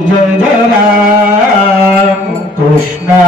जय जय राम कृष्ण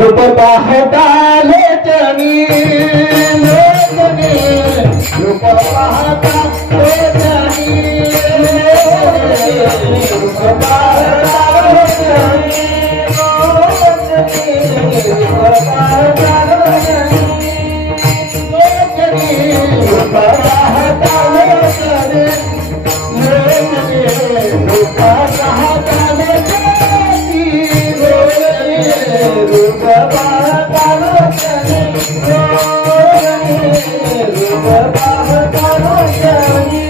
रूप पाहता लेटनी रूप पाहता लेटनी रूप पाहता लेटनी रूप पाहता लेटनी रूप पाहता लेटनी रूप पाहता लेटनी रूप पाहता लेटनी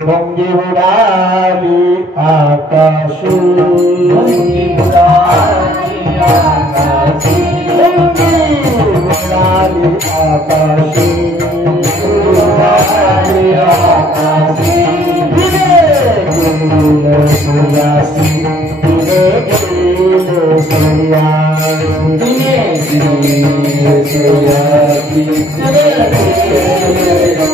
मुंगी उडाली आकाशी मुंगी उडाली आकाशी मुंगी उडाली आकाशी उडाली आकाशी दिले गेले सूर्यासी दिले गेले सूर्यासी दिले गेले सूर्यासी दिले गेले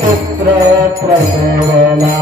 पुत्र प्रसेवना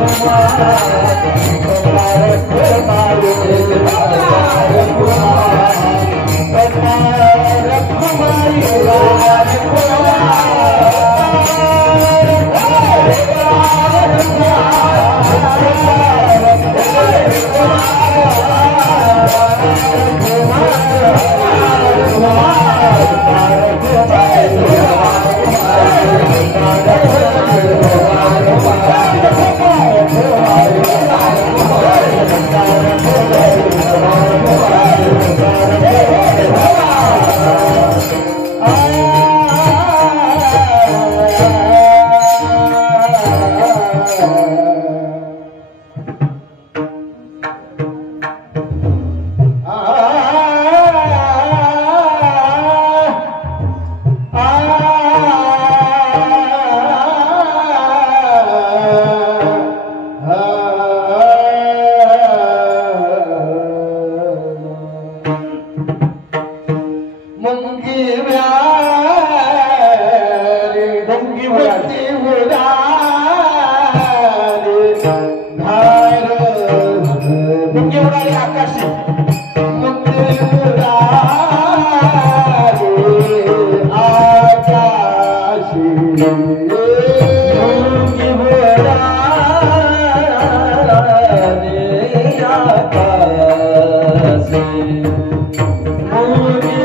Kumar मुंगी व्यारे मुंगी वती उडाले धार मुंगी उडाली आकाशी मुंगी उडाले आकाशी मुंगी उडाले आकाशी मुंगी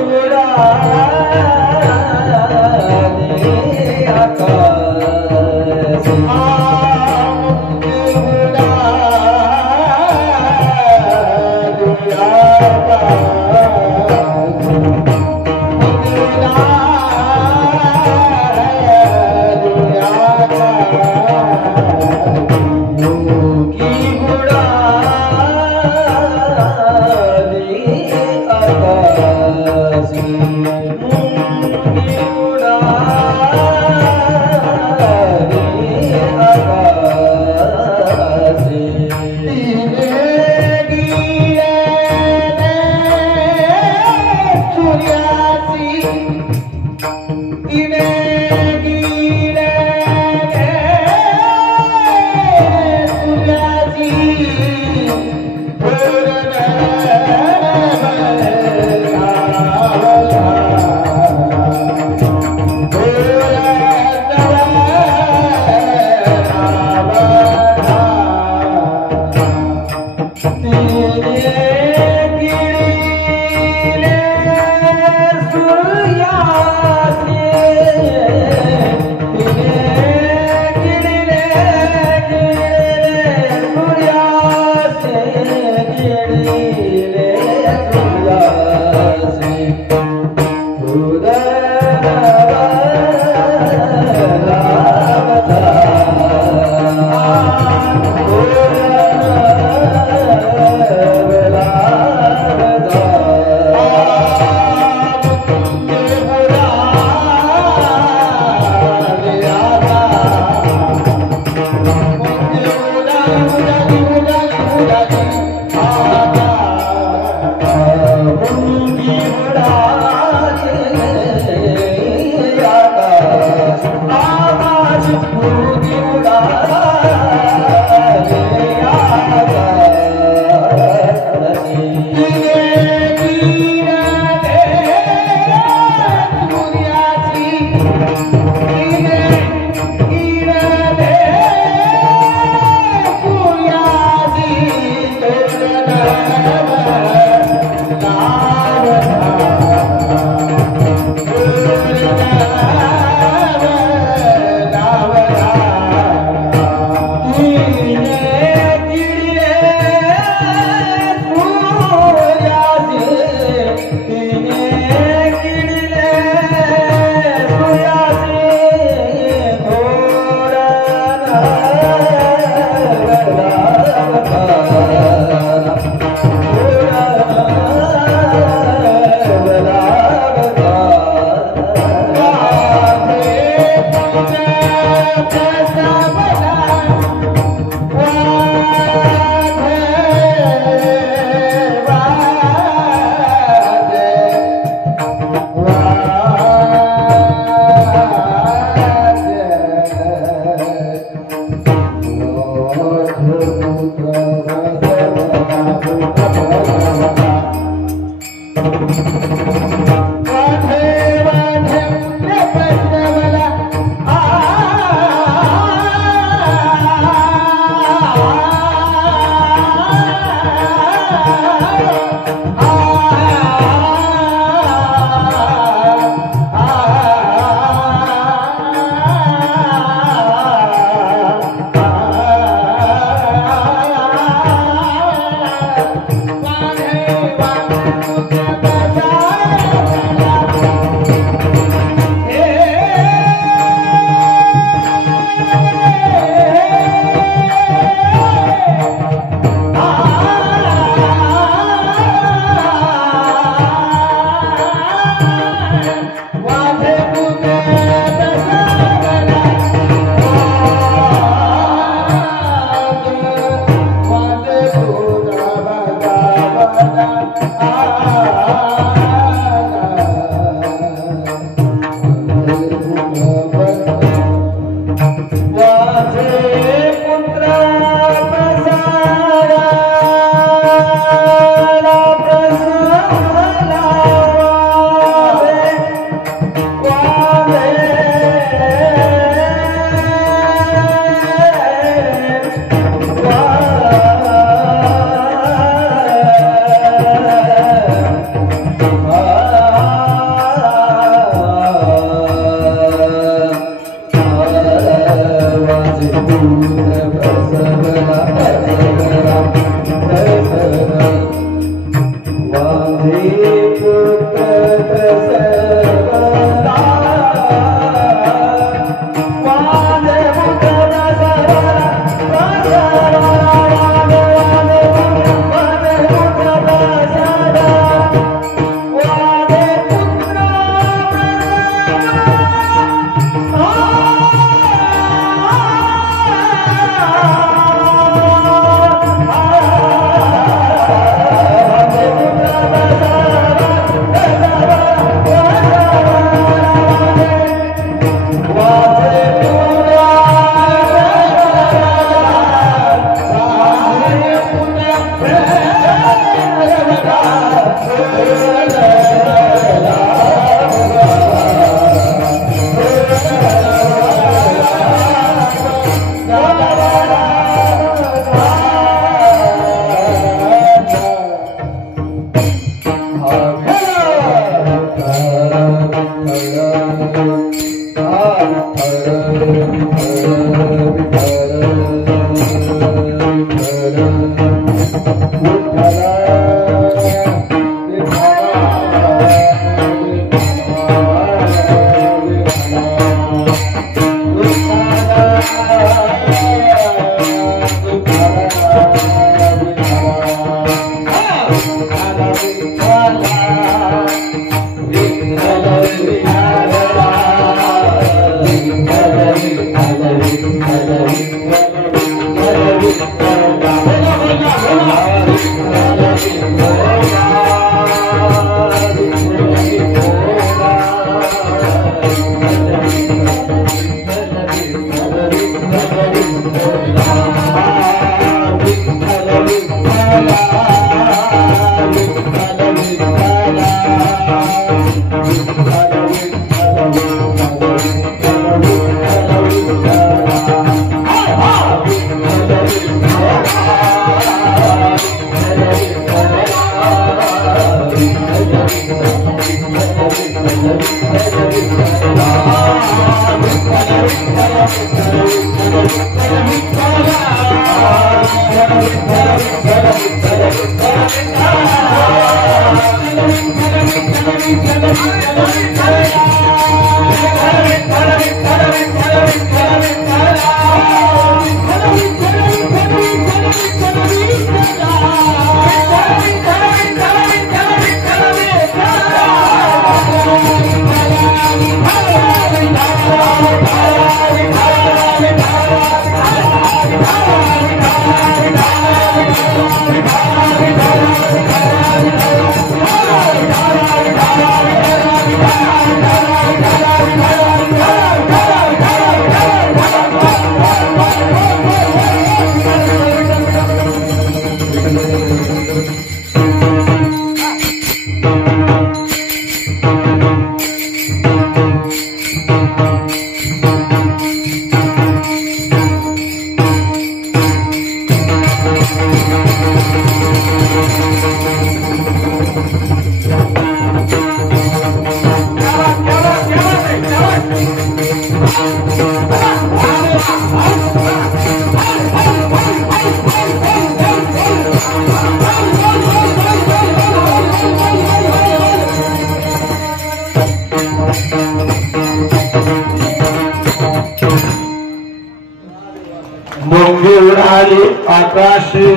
उडाली आकाशी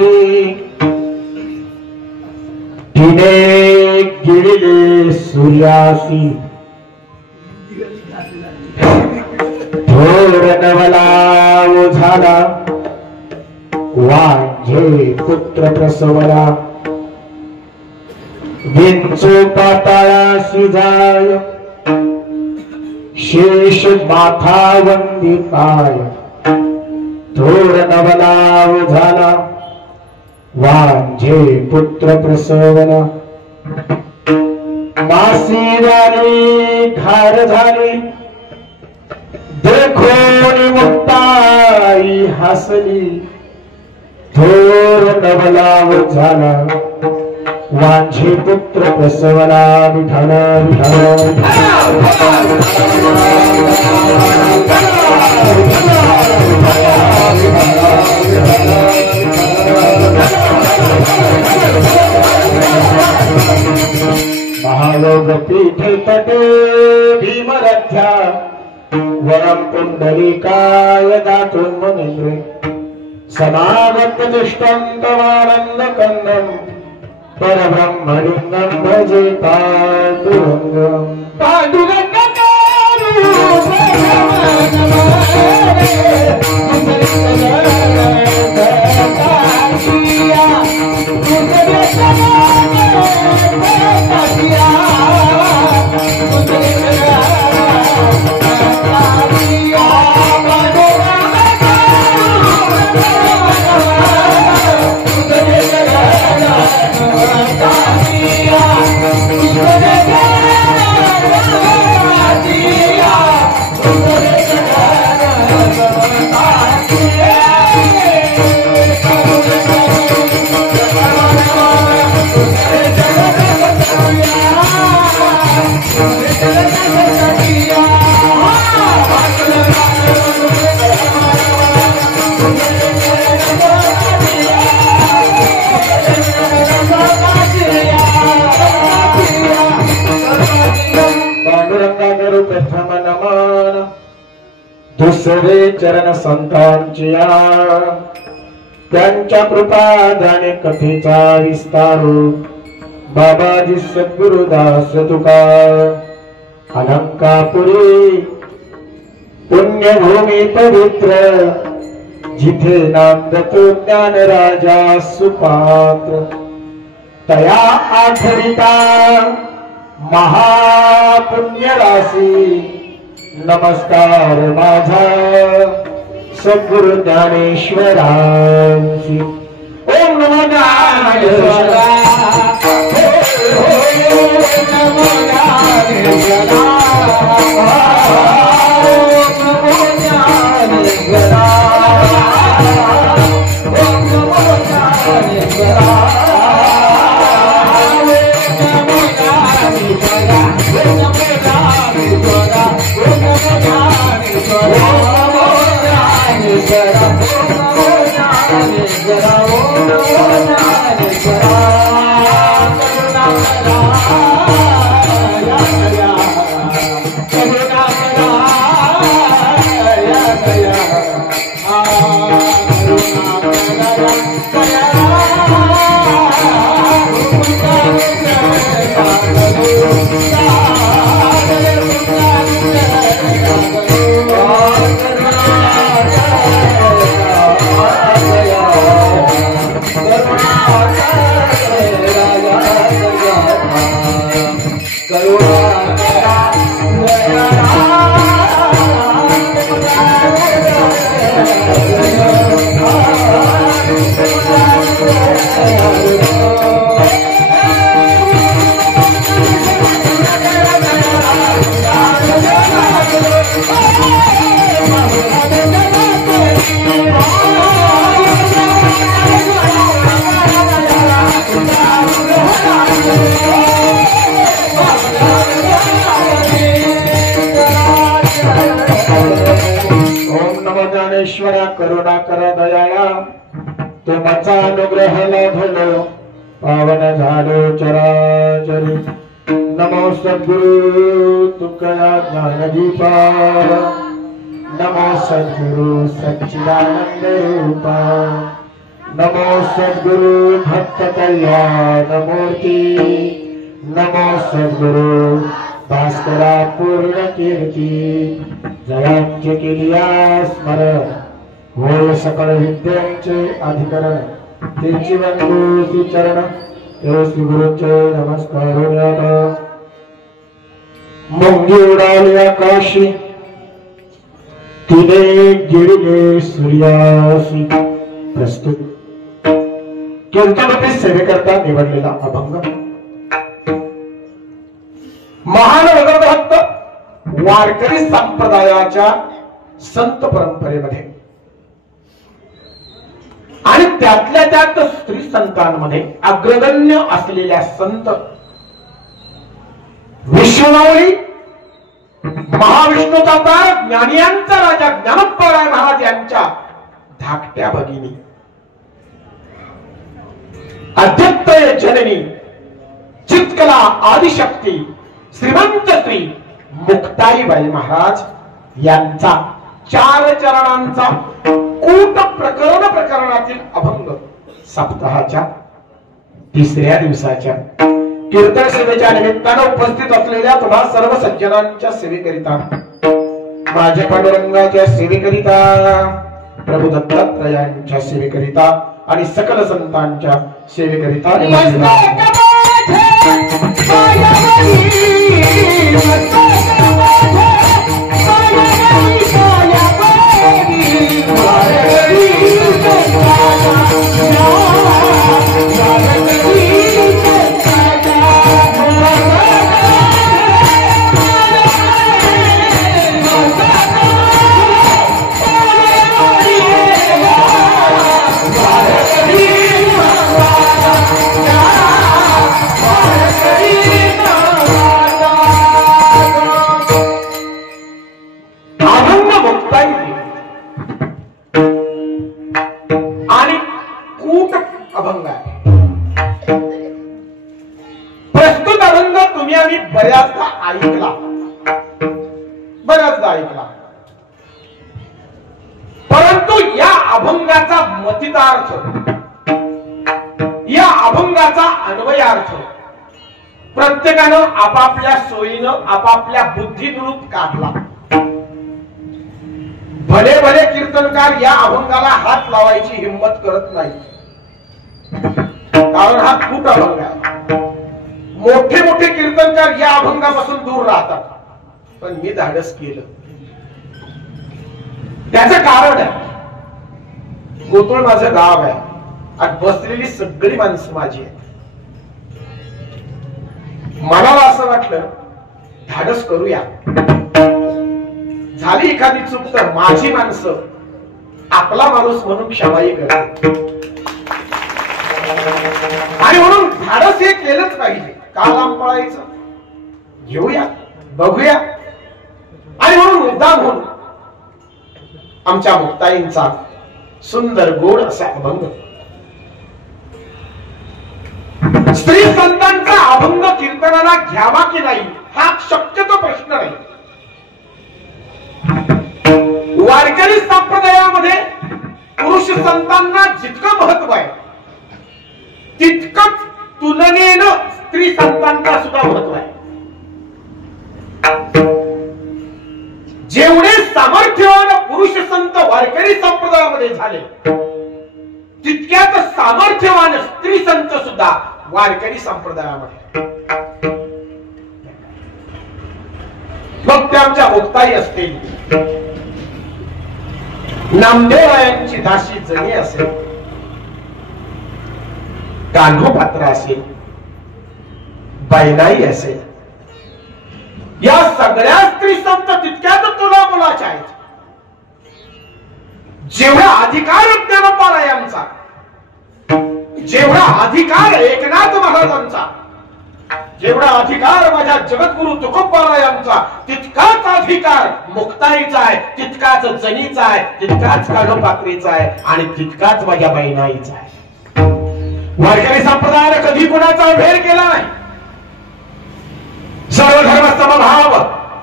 तिने गिळले सूर्यासी थोर नवला झाला वांझे पुत्र प्रसवला विंचू पाताळासी जाय शेष माथा वंदी पाय थोर नवला झाला वांझे पुत्र प्रसवला मासी झाली घार झाली देखोनी मुक्ताई हसली थोर नवला झाला वांझे पुत्र प्रसवला विठ्ठल महालोक पीठ तटे भीमरथ्या वरम पुंडलिकाय गातुन मुनींद्रे समागत तिष्ठन्तमानन्द कन्दं परब्रह्मलिङ्गं भजे पाण्डुरङ्गम् दुसरे चरण संतांच्या त्यांच्या कृपादाने कथेचा विस्तार बाबाजी सद्गुरुदास तुका अलंकापुरी पुण्यभूमी पवित्र जिथे नांदतो ज्ञान राजा सुपात्र तया आठरिता महापुण्य राशी नमस्कार माझा सद्गुरु ज्ञानेश्वरांची ओम नमो ज्ञानेश्वराय ओम नमो ज्ञानेश्वराय करुणाकर दयाळा तुमचा अनुग्रह लाभलो पावन झालो चराचरी नमो सद्गुरु तुकया ज्ञानदीपा नमो सद्गुरु सच्चिदानंद रूपा नमो सद्गुरु भक्त कल्याण मूर्ती नमो सद्गुरु भास्करा पूर्ण कीर्ती जयांचे केलिया स्मरण हो सकळ विद्यांचे अधिकरण तिची वंदू चरण हे श्री गुरुचे नमस्कार मुंगी उडाली आकाशी तिने गिळले सूर्यासी प्रस्तुत कीर्तनपी सेवेकरता निवडलेला अभंग महान भगवत वारकरी संप्रदायाच्या संत परंपरेमध्ये आणि त्यातल्या त्यात स्त्री संतांमध्ये अग्रगण्य असलेल्या संत विष्णुमाऊली महाविष्णूचा अवतार ज्ञानियांचा राजा ज्ञानोबराय महाराज यांच्या धाकट्या भगिनी अद्वितीय जननी चित्कला आदिशक्ती श्रीमंत श्री मुक्ताईबाई महाराज यांचा 4 चरणांचा कूट प्रकरणातील अभंग सप्ताहाच्या 3ऱ्या दिवसाच्या कीर्तन सेवेच्या निमित्तानं उपस्थित असलेल्या तुम्हा सर्व सज्जनांच्या सेवेकरिता माझ्या पांडुरंगाच्या सेवेकरिता प्रभू दत्तात्रयांच्या सेवेकरिता आणि सकल संतांच्या सेवेकरिता बऱ्याचदा ऐकला परंतु या अभंगाचा मतितार्थ या अभंगाचा अन्वयार्थ प्रत्येकानं आपापल्या सोयीनं आपापल्या बुद्धीनुरूप काढला भले भले कीर्तनकार या अभंगाला हात लावायची हिंमत करत नाही कारण हा खूप अभंग आहे मोठे मोठे कीर्तनकार या अभंगापासून दूर राहतात पण मी धाडस केलं त्याचं कारण आहे गोतुळ माझं गाव आहे आणि बसलेली सगळी माणसं माझी आहेत मला असं वाटलं धाडस करूया झाली एखादी चूक तर माझी माणसं आपला माणूस म्हणून क्षमाही करते आणि म्हणून धाडस हे केलंच पाहिजे का लांब पळायचं घेऊया बघूया आणि म्हणून मुद्दाम होऊन आमच्या मुक्ताईंचा सुंदर गोड असा अभंग स्त्री संतांचा अभंग कीर्तनाला घ्यावा की नाही हा शक्यतो प्रश्न नाही. वारकरी संप्रदायामध्ये पुरुष संतांना जितकं महत्व आहे तितकंच तुलनेनं स्त्री संतांना सुद्धा महत्व आहे. जेवढे सामर्थ्यवान पुरुष संत वारकरी संप्रदायामध्ये झाले तितक्याच सामर्थ्यवान स्त्री संत सुद्धा वारकरी संप्रदायामध्ये. मग त्या आमच्या मुक्ताई असतील, नामदेवरायांची दासी जणी असेल, कान्होपात्र असेल, बैनाई असेल, या सगळ्या स्त्री संत तितक्याच तुला मुलाच्या आहेत. जेवढा अधिकार ज्ञानोबारायांचा, जेवढा अधिकार एकनाथ महाराजांचा, जेवढा अधिकार माझ्या जगद्गुरु तुकोबारायांचा, तितकाच अधिकार मुक्ताईचा आहे, तितकाच जनीचा आहे, तितकाच कान्होपात्रीचा आहे आणि तितकाच माझ्या बैनाईचा आहे. वारकरी संप्रदायाने कधी कुणाचा भेद केला नाही. सर्वधर्म समभाव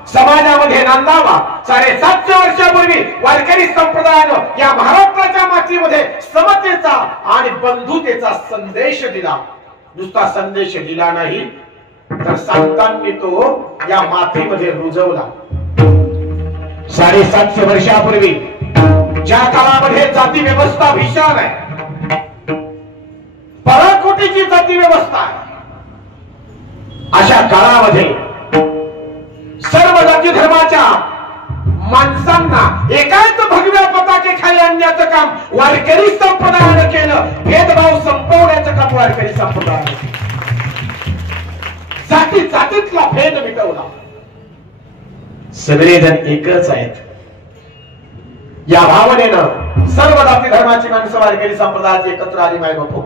समाजामध्ये नांदावा. 750 वर्षापूर्वी वारकरी संप्रदायानं या महाराष्ट्राच्या मातीमध्ये समतेचा आणि बंधुतेचा संदेश दिला. नुसता संदेश दिला नाही तर संतांनी तो या मातीमध्ये रुजवला. 750 वर्षापूर्वी ज्या काळामध्ये जाती व्यवस्था भीषण आहे, पराकोटीची जाती व्यवस्था आहे, अशा काळामध्ये सर्व जाती धर्माच्या माणसांना एकाच भगव्या पताकेखाली आणण्याचं काम वारकरी संप्रदायानं केलं. भेदभाव संपवण्याचं काम वारकरी संप्रदायानं केलं. जाती जातीतला भेद मिटवला. सगळेजण एकच आहेत या भावनेनं सर्व जाती धर्माची माणसं वारकरी संप्रदायात एकत्र आली. माय बापू,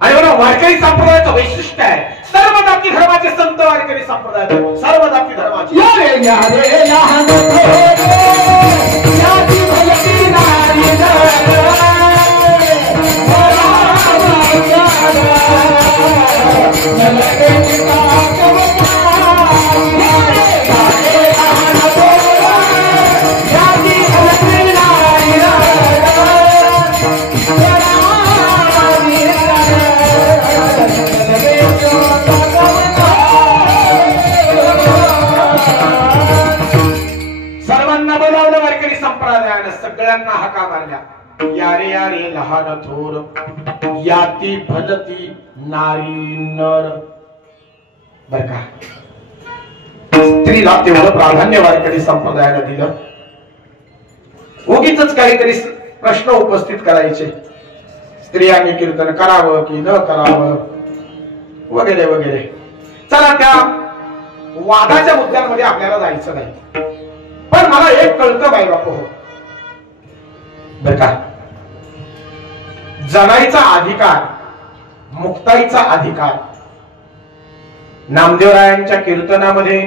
आणि म्हणून वारकरी संप्रदायाचं वैशिष्ट्य आहे सर्व जाती धर्माचे संत वारकरी संप्रदायात, सर्व जाती धर्माचे. सगळ्यांना हाका मारल्या. यारे यारे लहान थोर, याती भलती नारी नर. बर का, स्त्रीला तेवढं प्राधान्य वारकरी संप्रदायाने दिलं. उगीच काहीतरी प्रश्न उपस्थित करायचे, स्त्रियांनी कीर्तन करावं की न करावं वगैरे वगैरे. चला, त्या वादाच्या मुद्द्यांमध्ये आपल्याला जायचं नाही. पण मला एक कळतं बाई बापू, बर का, जनाईचा अधिकार, मुक्ताईचा अधिकार नामदेवरायांच्या कीर्तनामध्ये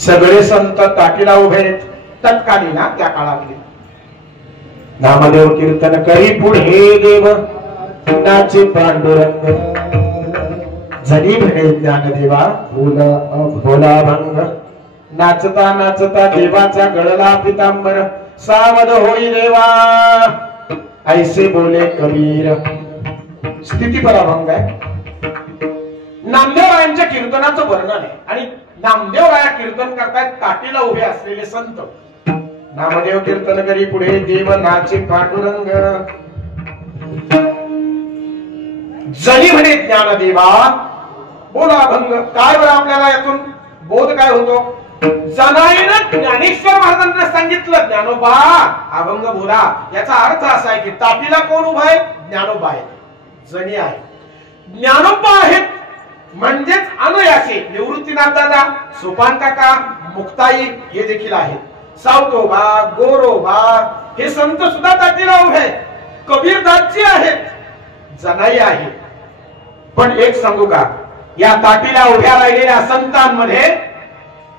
सगळे संत ताटीला उभे आहेत. तत्कालीन त्या काळातले नामदेव कीर्तन करी पुढे देव नाचे पांडुरंग, जनी म्हणे ज्ञानदेवा भोला भंग, नाचता नाचता देवाचा गळला पितांबर, सावध होई देवा ऐसे बोले कबीर. स्थिती पराभंग आहे. नामदेवरायांच्या कीर्तनाचं वर्णन आहे आणि नामदेवराया कीर्तन करतायत ताटीला उभे असलेले संत. नामदेव कीर्तन करी पुढे देव नाचे पांडुरंग, जनी म्हणे ज्ञानदेवा बोला भंग. काय बरं आपल्याला यातून बोध काय होतो? जनाईनं ज्ञानेश्वर महाराजांना सांगितलं ज्ञानोबा अभंग बोला. याचा अर्थ असा आहे की ताटीला कोण उभा आहे? ज्ञानोबा आहे, जनी आहे. ज्ञानोबा आहेत म्हणजेच अनयासे निवृत्तीनाथ दादा, सोपान काका, मुक्ताई हे देखील आहेत. सावतोबा, गोरोबा हे संत सुद्धा ताटीला उभे आहेत. कबीरदासजी आहेत, जनाई आहे. पण एक सांगू का, या ताटीला उभ्या राहिलेल्या संतांमध्ये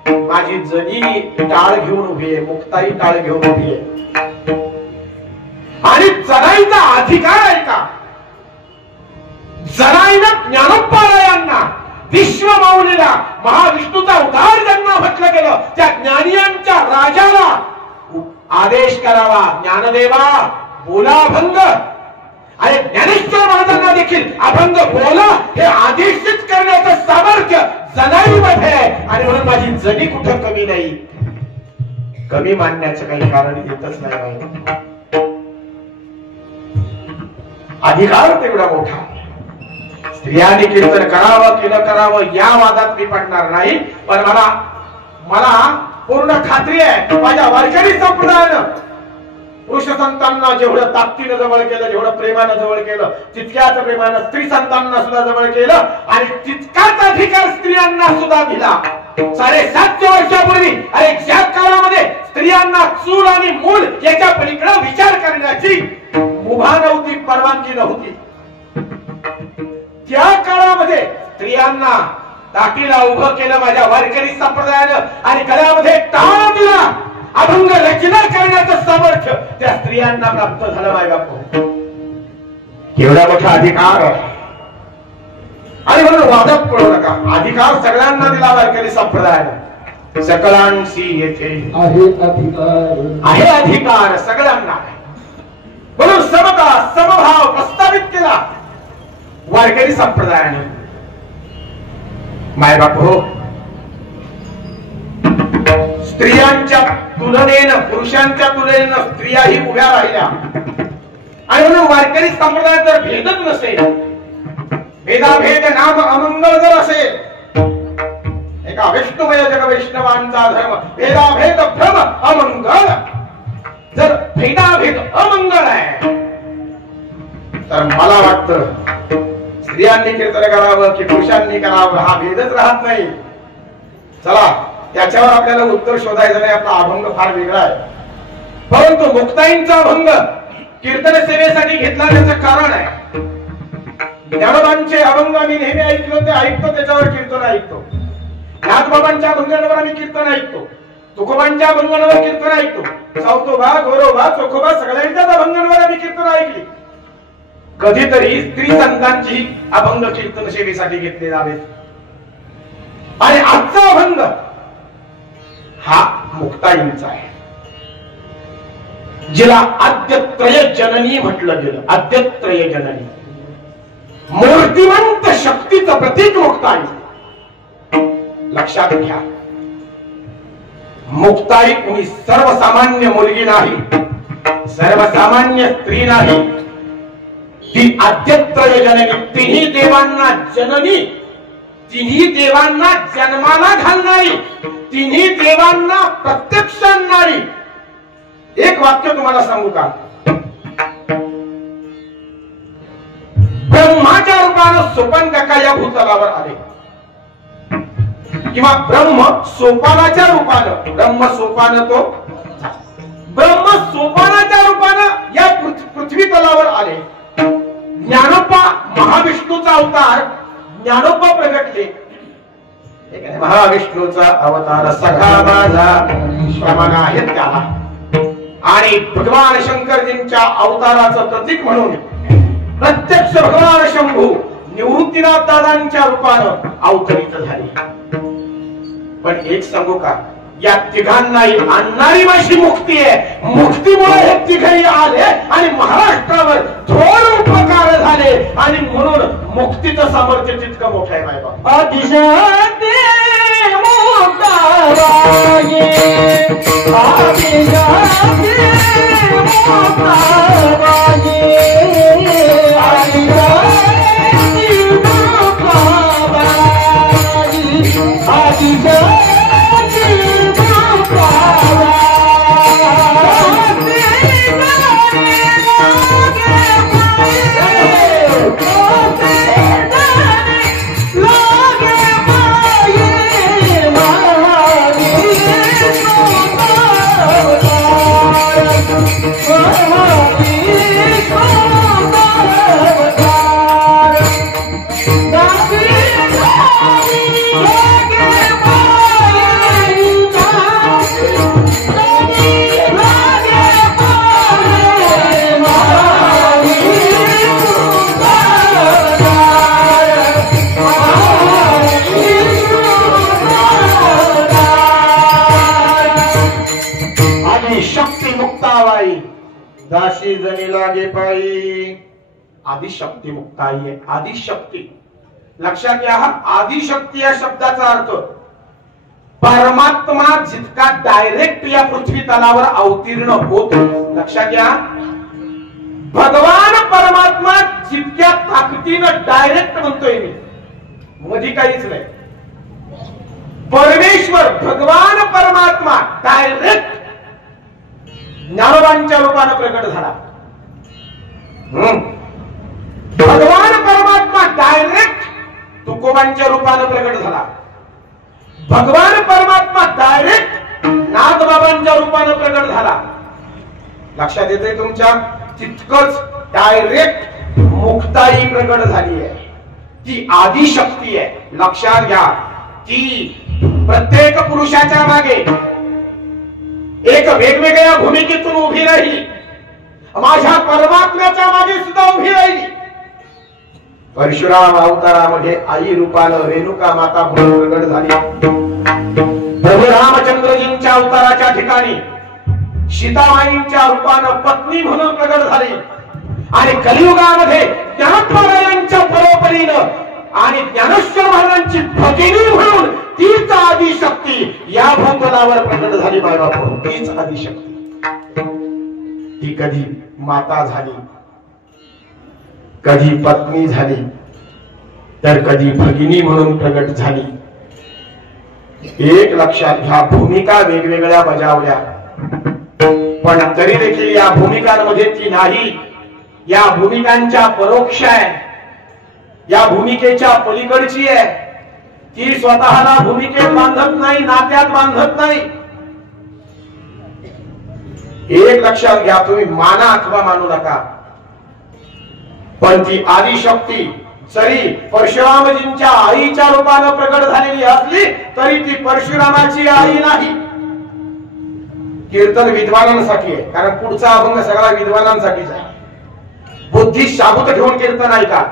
माझी जनी टाळ घेऊन उभी आहे, मुक्ताई टाळ घेऊन उभी आहे. आणि जनाईचा अधिकार आहे का? जनाईनं ज्ञानोपारायांना विश्वमाऊलीला महाविष्णूचा उद्धार ज्यांना म्हटलं गेलं त्या ज्ञानियांच्या राजाला आदेश करावा, ज्ञानदेवा बोला अभंग. आणि ज्ञानेश्वर महाराजांना देखील अभंग बोला हे आदेशित करण्याचं सामर्थ्य जनाईमध्ये आहे. आणि म्हणून माझी जनी कुठं कमी नाही. कमी मानण्याचं काही कारण येतच नाही. अधिकार तेवढा मोठा. स्त्रियांनी कीर्तन करावं की न करावं या वादात मी पडणार नाही. पण मला पूर्ण खात्री आहे माझ्या वारकरी संप्रदायानं पुरुष संतांना जेवढं ताकदीनं जवळ केलं, जेवढं प्रेमानं जवळ केलं, तितक्याच प्रेमानं स्त्री संतांना सुद्धा जवळ केलं. आणि तितकाच अधिकार स्त्रियांना सुद्धा दिला. 750 वर्षापूर्वी अरे ज्या काळामध्ये स्त्रियांना चूल आणि मूल याच्या पलीकडे विचार करण्याची मुभा नव्हती, परवानगी नव्हती, त्या काळामध्ये स्त्रियांना ताटीला उभं केलं माझ्या वारकरी संप्रदायानं. आणि गळ्यामध्ये टाळ दिला. अभंग रचना करण्याचं सामर्थ्य त्या स्त्रियांना प्राप्त झालं. माय बापू एवढा मोठा अधिकार. आणि म्हणून वादात पडू नका. अधिकार सगळ्यांना दिला वारकरी संप्रदायानं. सकलांशी येथे आहे अधिकार सगळ्यांना. म्हणून समता समभाव प्रस्तावित केला वारकरी संप्रदायाने. माय बापू स्त्रियांच्या तुलनेनं पुरुषांच्या तुलनेनं स्त्रियाही उभ्या राहिल्या. आणि म्हणून वारकरी संप्रदायात जर भेदच नसेल, भेदाभेद नाम अमंगल जर असेल, एका विष्णुमय जग वैष्णवांचा धर्म भेदाभेद भ्रम अमंगल, जर भेदाभेद अमंगल आहे तर मला वाटतं स्त्रियांनी कीर्तन करावं की पुरुषांनी करावं हा भेदच राहत नाही. चला त्याच्यावर आपल्याला उत्तर शोधायचं नाही. आपला अभंग फार वेगळा आहे. परंतु मुक्ताईंचा अभंग कीर्तन सेवेसाठी घेतला त्याचं कारण आहे. ज्ञानोबांचे अभंग आम्ही नेहमी ऐकलो, ते ऐकतो, त्याच्यावर कीर्तन ऐकतो. नाथबाबांच्या अभंगांवर आम्ही कीर्तन ऐकतो, तुकोबांच्या अभंगांवर कीर्तन ऐकतो, सावतोबा गौरवबा चोखोबा सगळ्यांच्याच अभंगांवर आम्ही कीर्तन ऐकली. कधीतरी स्त्री संतांची अभंग कीर्तन सेवेसाठी घेतले जावेत. आणि आजचा अभंग हा मुक्ताईंचा आहे, जिला आद्यत्रय जननी म्हटलं गेलं. आद्यत्रय जननी मूर्तिमंत शक्तीचं प्रतीक मुक्ताई. लक्षात घ्या, मुक्ताई कोणी सर्वसामान्य मुलगी नाही, सर्वसामान्य स्त्री नाही. ती आद्यत्रय जननी, तिन्ही देवांना जननी, तिन्ही देवांना जन्माला घालणारी, तिन्ही देवांना प्रत्यक्ष आणणारी. एक वाक्य तुम्हाला सांगू का? ब्रह्माच्या रूपानं सोपान काका या भूतलावर आले, किंवा ब्रह्म सोपानाच्या रूपानं, ब्रह्म सोपान तो ब्रह्म सोपानाच्या रूपानं या पृथ्वी तलावर आले. ज्ञानोबा महाविष्णूचा अवतार, ज्ञानोबा प्रगटले. महाविष्णूचा अवतार सखा माझा श्रमण आहे त्याला. आणि भगवान शंकरजींच्या अवताराचं प्रतीक म्हणून प्रत्यक्ष भगवान शंभू निवृत्तीनाथ दादांच्या रूपानं अवतरित झाले. पण एक सांगू का, या तिघांनाही आणणारी माझी मुक्ती आहे. मुक्तीमुळे हे तिघही आले आणि महाराष्ट्रावर थोर उपकार झाले. आणि म्हणून मुक्तीचं सामर्थ्य तितकं मोठं आहे. बाबा अतिशक्ती मुक्ताबाई, अतिशक्ती मुक्ताबाई, अतिशक्ती मुक्ताबाई, अतिशक्ती मुक्ताई जणी लागे पायी. आदिशक्ती मुक्ताई आहे. आदिशक्ती लक्षात घ्या. हा आदिशक्ती या शब्दाचा अर्थ परमात्मा जितका डायरेक्ट या पृथ्वी तलावर अवतीर्ण होतो. लक्षात घ्या. भगवान परमात्मा जितक्या ताकदीनं डायरेक्ट म्हणतोय मी, मध्ये काहीच नाही. परमेश्वर भगवान परमात्मा डायरेक्ट ज्ञानोबांच्या रूपानं प्रकट झाला. भगवान परमात्मा डायरेक्ट तुकोबांच्या रूपानं प्रकट झाला. भगवान परमात्मा डायरेक्ट नाथबाबांच्या रूपानं प्रकट झाला. लक्षात येते तुमच्या. तितकंच डायरेक्ट मुक्ताई प्रकट झाली आहे. ती आदिशक्ती आहे. लक्षात घ्या. ती प्रत्येक पुरुषाच्या मागे एक वेगवेगळ्या भूमिकेतून उभी राहिली. माझ्या परमात्म्याच्या मागे सुद्धा उभी राहिली. परशुराम अवतारामध्ये आई रूपानं रेणुका माता म्हणून प्रकट झाली. प्रभू रामचंद्रजींच्या अवताराच्या ठिकाणी सीतामाईंच्या रूपानं पत्नी म्हणून प्रकट झाली. आणि कलियुगामध्ये ज्ञानोबायांच्या परोपरीनं आणि ज्ञानेश्वर महाराजांची भगिनी म्हणून तीच आदिशक्ती या भूतलावर प्रकट झाली. बाबापू तीच आदिशक्ती. ती कधी माता झाली, कधी पत्नी झाली, तर कधी भगिनी म्हणून प्रकट झाली. एक लक्षात घ्या. भूमिका वेगवेगळ्या बजावल्या, पण तरी देखील या भूमिकांमध्ये ती नाही. या भूमिकांच्या परोक्ष आहे. या भूमिकेच्या पलीकडची आहे. ती स्वतःला भूमिकेत बांधत नाही, नात्यात बांधत नाही. एक लक्षात घ्या. तुम्ही माना अथवा मानू नका, पण ती आदिशक्ती जरी परशुरामजींच्या आईच्या रूपानं प्रकट झालेली असली तरी ती परशुरामाची आई नाही. कीर्तन विद्वानांसाठी आहे, कारण पुढचा अभंग सगळा विद्वानांसाठीच आहे. बुद्धी शाबूत ठेवून कीर्तन ऐका.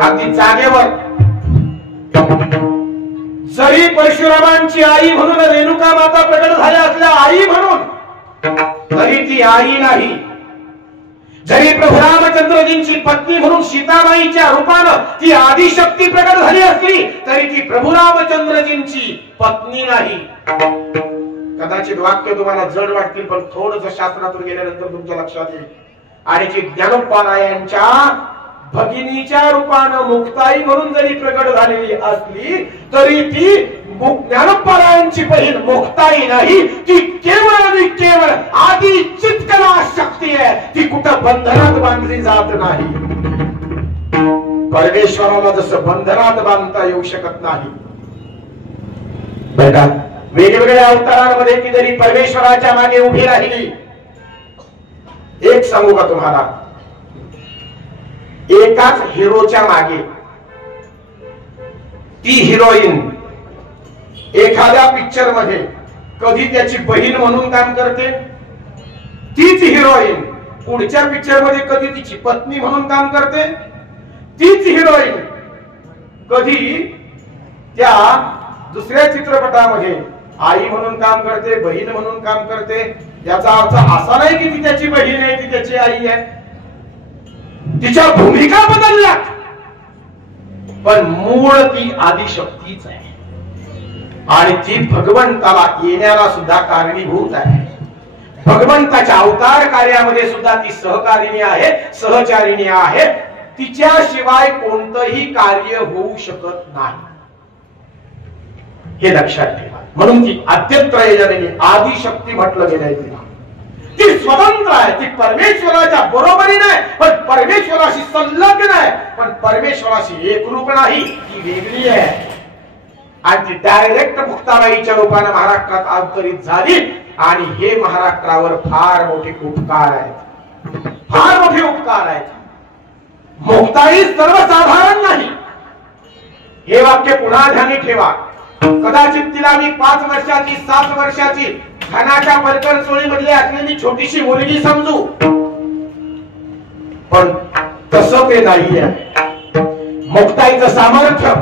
अगदी जागेवर. जरी परशुरामांची आई म्हणून रेणुका माता प्रकट झाल्या असल्या आई म्हणून, तरी ती आई नाही. जरी प्रभू रामचंद्रजींची पत्नी म्हणून सीताबाईच्या रूपानं ती आदिशक्ती प्रकट झाली असली तरी ती प्रभू रामचंद्रजींची पत्नी नाही. कदाचित वाक्य तुम्हाला जड वाटतील, पण थोडंसं शास्त्रातून गेल्यानंतर तुमच्या लक्षात येईल. आणि ती ज्ञानोबायांच्या भगिनीच्या रूपानं मुक्ताई म्हणून जरी प्रकट झालेली असली तरी ती ज्ञानोबायांची बहीण मुक्ताई नाही. ती केवळ आणि केवळ आदि चित्कला शक्ती आहे. ती कुठं बंधनात बांधली जात नाही. परमेश्वराला जसं बंधनात बांधता येऊ शकत नाही. बेटा, वेगवेगळ्या अवतारांमध्ये ती जरी परमेश्वराच्या मागे उभी राहिली. एक सांगू का तुम्हाला, एकाच हिरोच्या मागे ती हिरोईन एखाद्या पिक्चर मध्ये कधी त्याची बहीण म्हणून काम करते, तीच हिरोईन पुढच्या पिक्चर मध्ये कधी तिची पत्नी म्हणून काम करते, तीच हिरोईन कधी त्या दुसऱ्या चित्रपटामध्ये आई म्हणून काम करते, बहीण म्हणून काम करते. याचा अर्थ असा नाही की ती त्याची बहीण आहे, ती त्याची आई आहे. तिच्या भूमिका बदलल्या, पण मूळ ती आदिशक्तीच आहे. आणि ती भगवंताला येण्याला सुद्धा कारणीभूत आहे. भगवंताच्या अवतार कार्यामध्ये सुद्धा ती सहकारिणी आहे, सहचारिणी आहे. तिच्याशिवाय कोणतंही कार्य होऊ शकत नाही, हे लक्षात ठेवा. म्हणून ती अद्यत्रयजननी आदिशक्ती म्हटलं गेलंय. तिला ती स्वतंत्र आहे. ती परमेश्वराच्या बरोबरीने आहे, पण परमेश्वराशी संलग्न आहे, पण परमेश्वराशी एकरूप नाही. ती वेगळी आहे. आणि ती डायरेक्ट मुक्ताबाईच्या रूपाने महाराष्ट्रात अवतरित झाली. आणि हे महाराष्ट्रावर फार मोठे उपकार आहेत, फार मोठे उपकार आहेत. मुक्ताई सर्वसाधारण नाही, हे वाक्य पुन्हा ध्यानी ठेवा. कदाचित तिला मी 5 वर्षाची 7 वर्षाची खानाच्या परकर चोळीमधली असलेली छोटीशी मुलगी समजू, पण तसं ते नाहीये. मुक्ताईचं सामर्थ्य,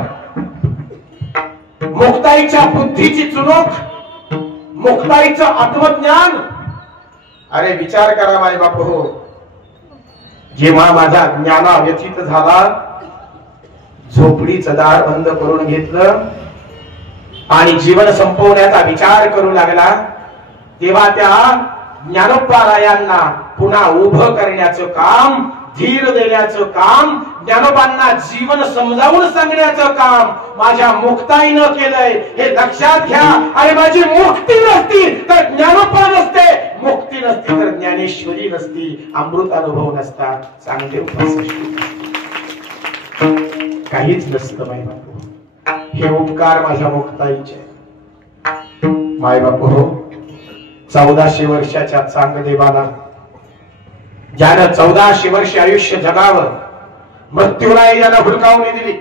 मुक्ताईच्या बुद्धीची चुणूक, मुक्ताईचं आत्मज्ञान अरे विचार करा माय बाप हो, जेव्हा माझा ज्ञाना व्यथित झाला, झोपडीचं दार बंद करून घेतलं आणि जीवन संपवण्याचा विचार करू लागला, तेव्हा त्या ज्ञानोबारायांना पुन्हा उभं करण्याचं काम, धीर देण्याचं काम, ज्ञानोबांना जीवन समजावून सांगण्याचं काम माझ्या मुक्ताईनं केलंय, हे लक्षात घ्या. आणि माझी मुक्ती नसती तर ज्ञानोबा नसते, मुक्ती नसती तर ज्ञानेश्वरी नसती, अमृत अनुभव नसता, चांगदेव काहीच नसतं माय बापू. हे उपकार माझ्या मुक्ताईचे. माय बापू हो, 1400 वर्षाच्या चांगदेवाला, ज्यानं 1400 वर्ष आयुष्य जगावं, मृत्यूला यानं हुडकावणी दिली,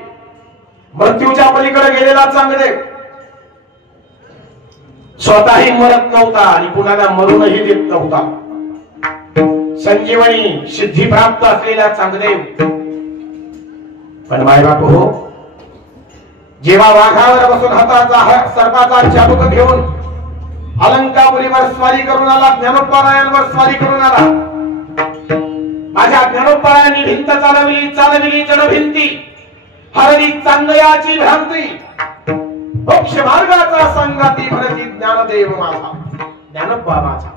मृत्यूच्या पलीकडे गेलेला चांगदेव स्वतःही मरत नव्हता आणि कुणाला मरूनही देत नव्हता. संजीवनी सिद्धी प्राप्त असलेला चांगदेव. पण मायबाप हो, जेव्हा वाघावर बसून हाताचा सर्पाचा चाबूक घेऊन अलंकापुरीवर स्वारी करून आला, ज्ञानोबारायांवर स्वारी करून आला, माझ्या ज्ञानोबारायांनी भिंत चालवली, चालविली जड भिंती, हरली चांगयाची भ्रांती, मोक्ष मार्गाचा संगाती भरती ज्ञानदेव माझा, ज्ञानोबा माझा.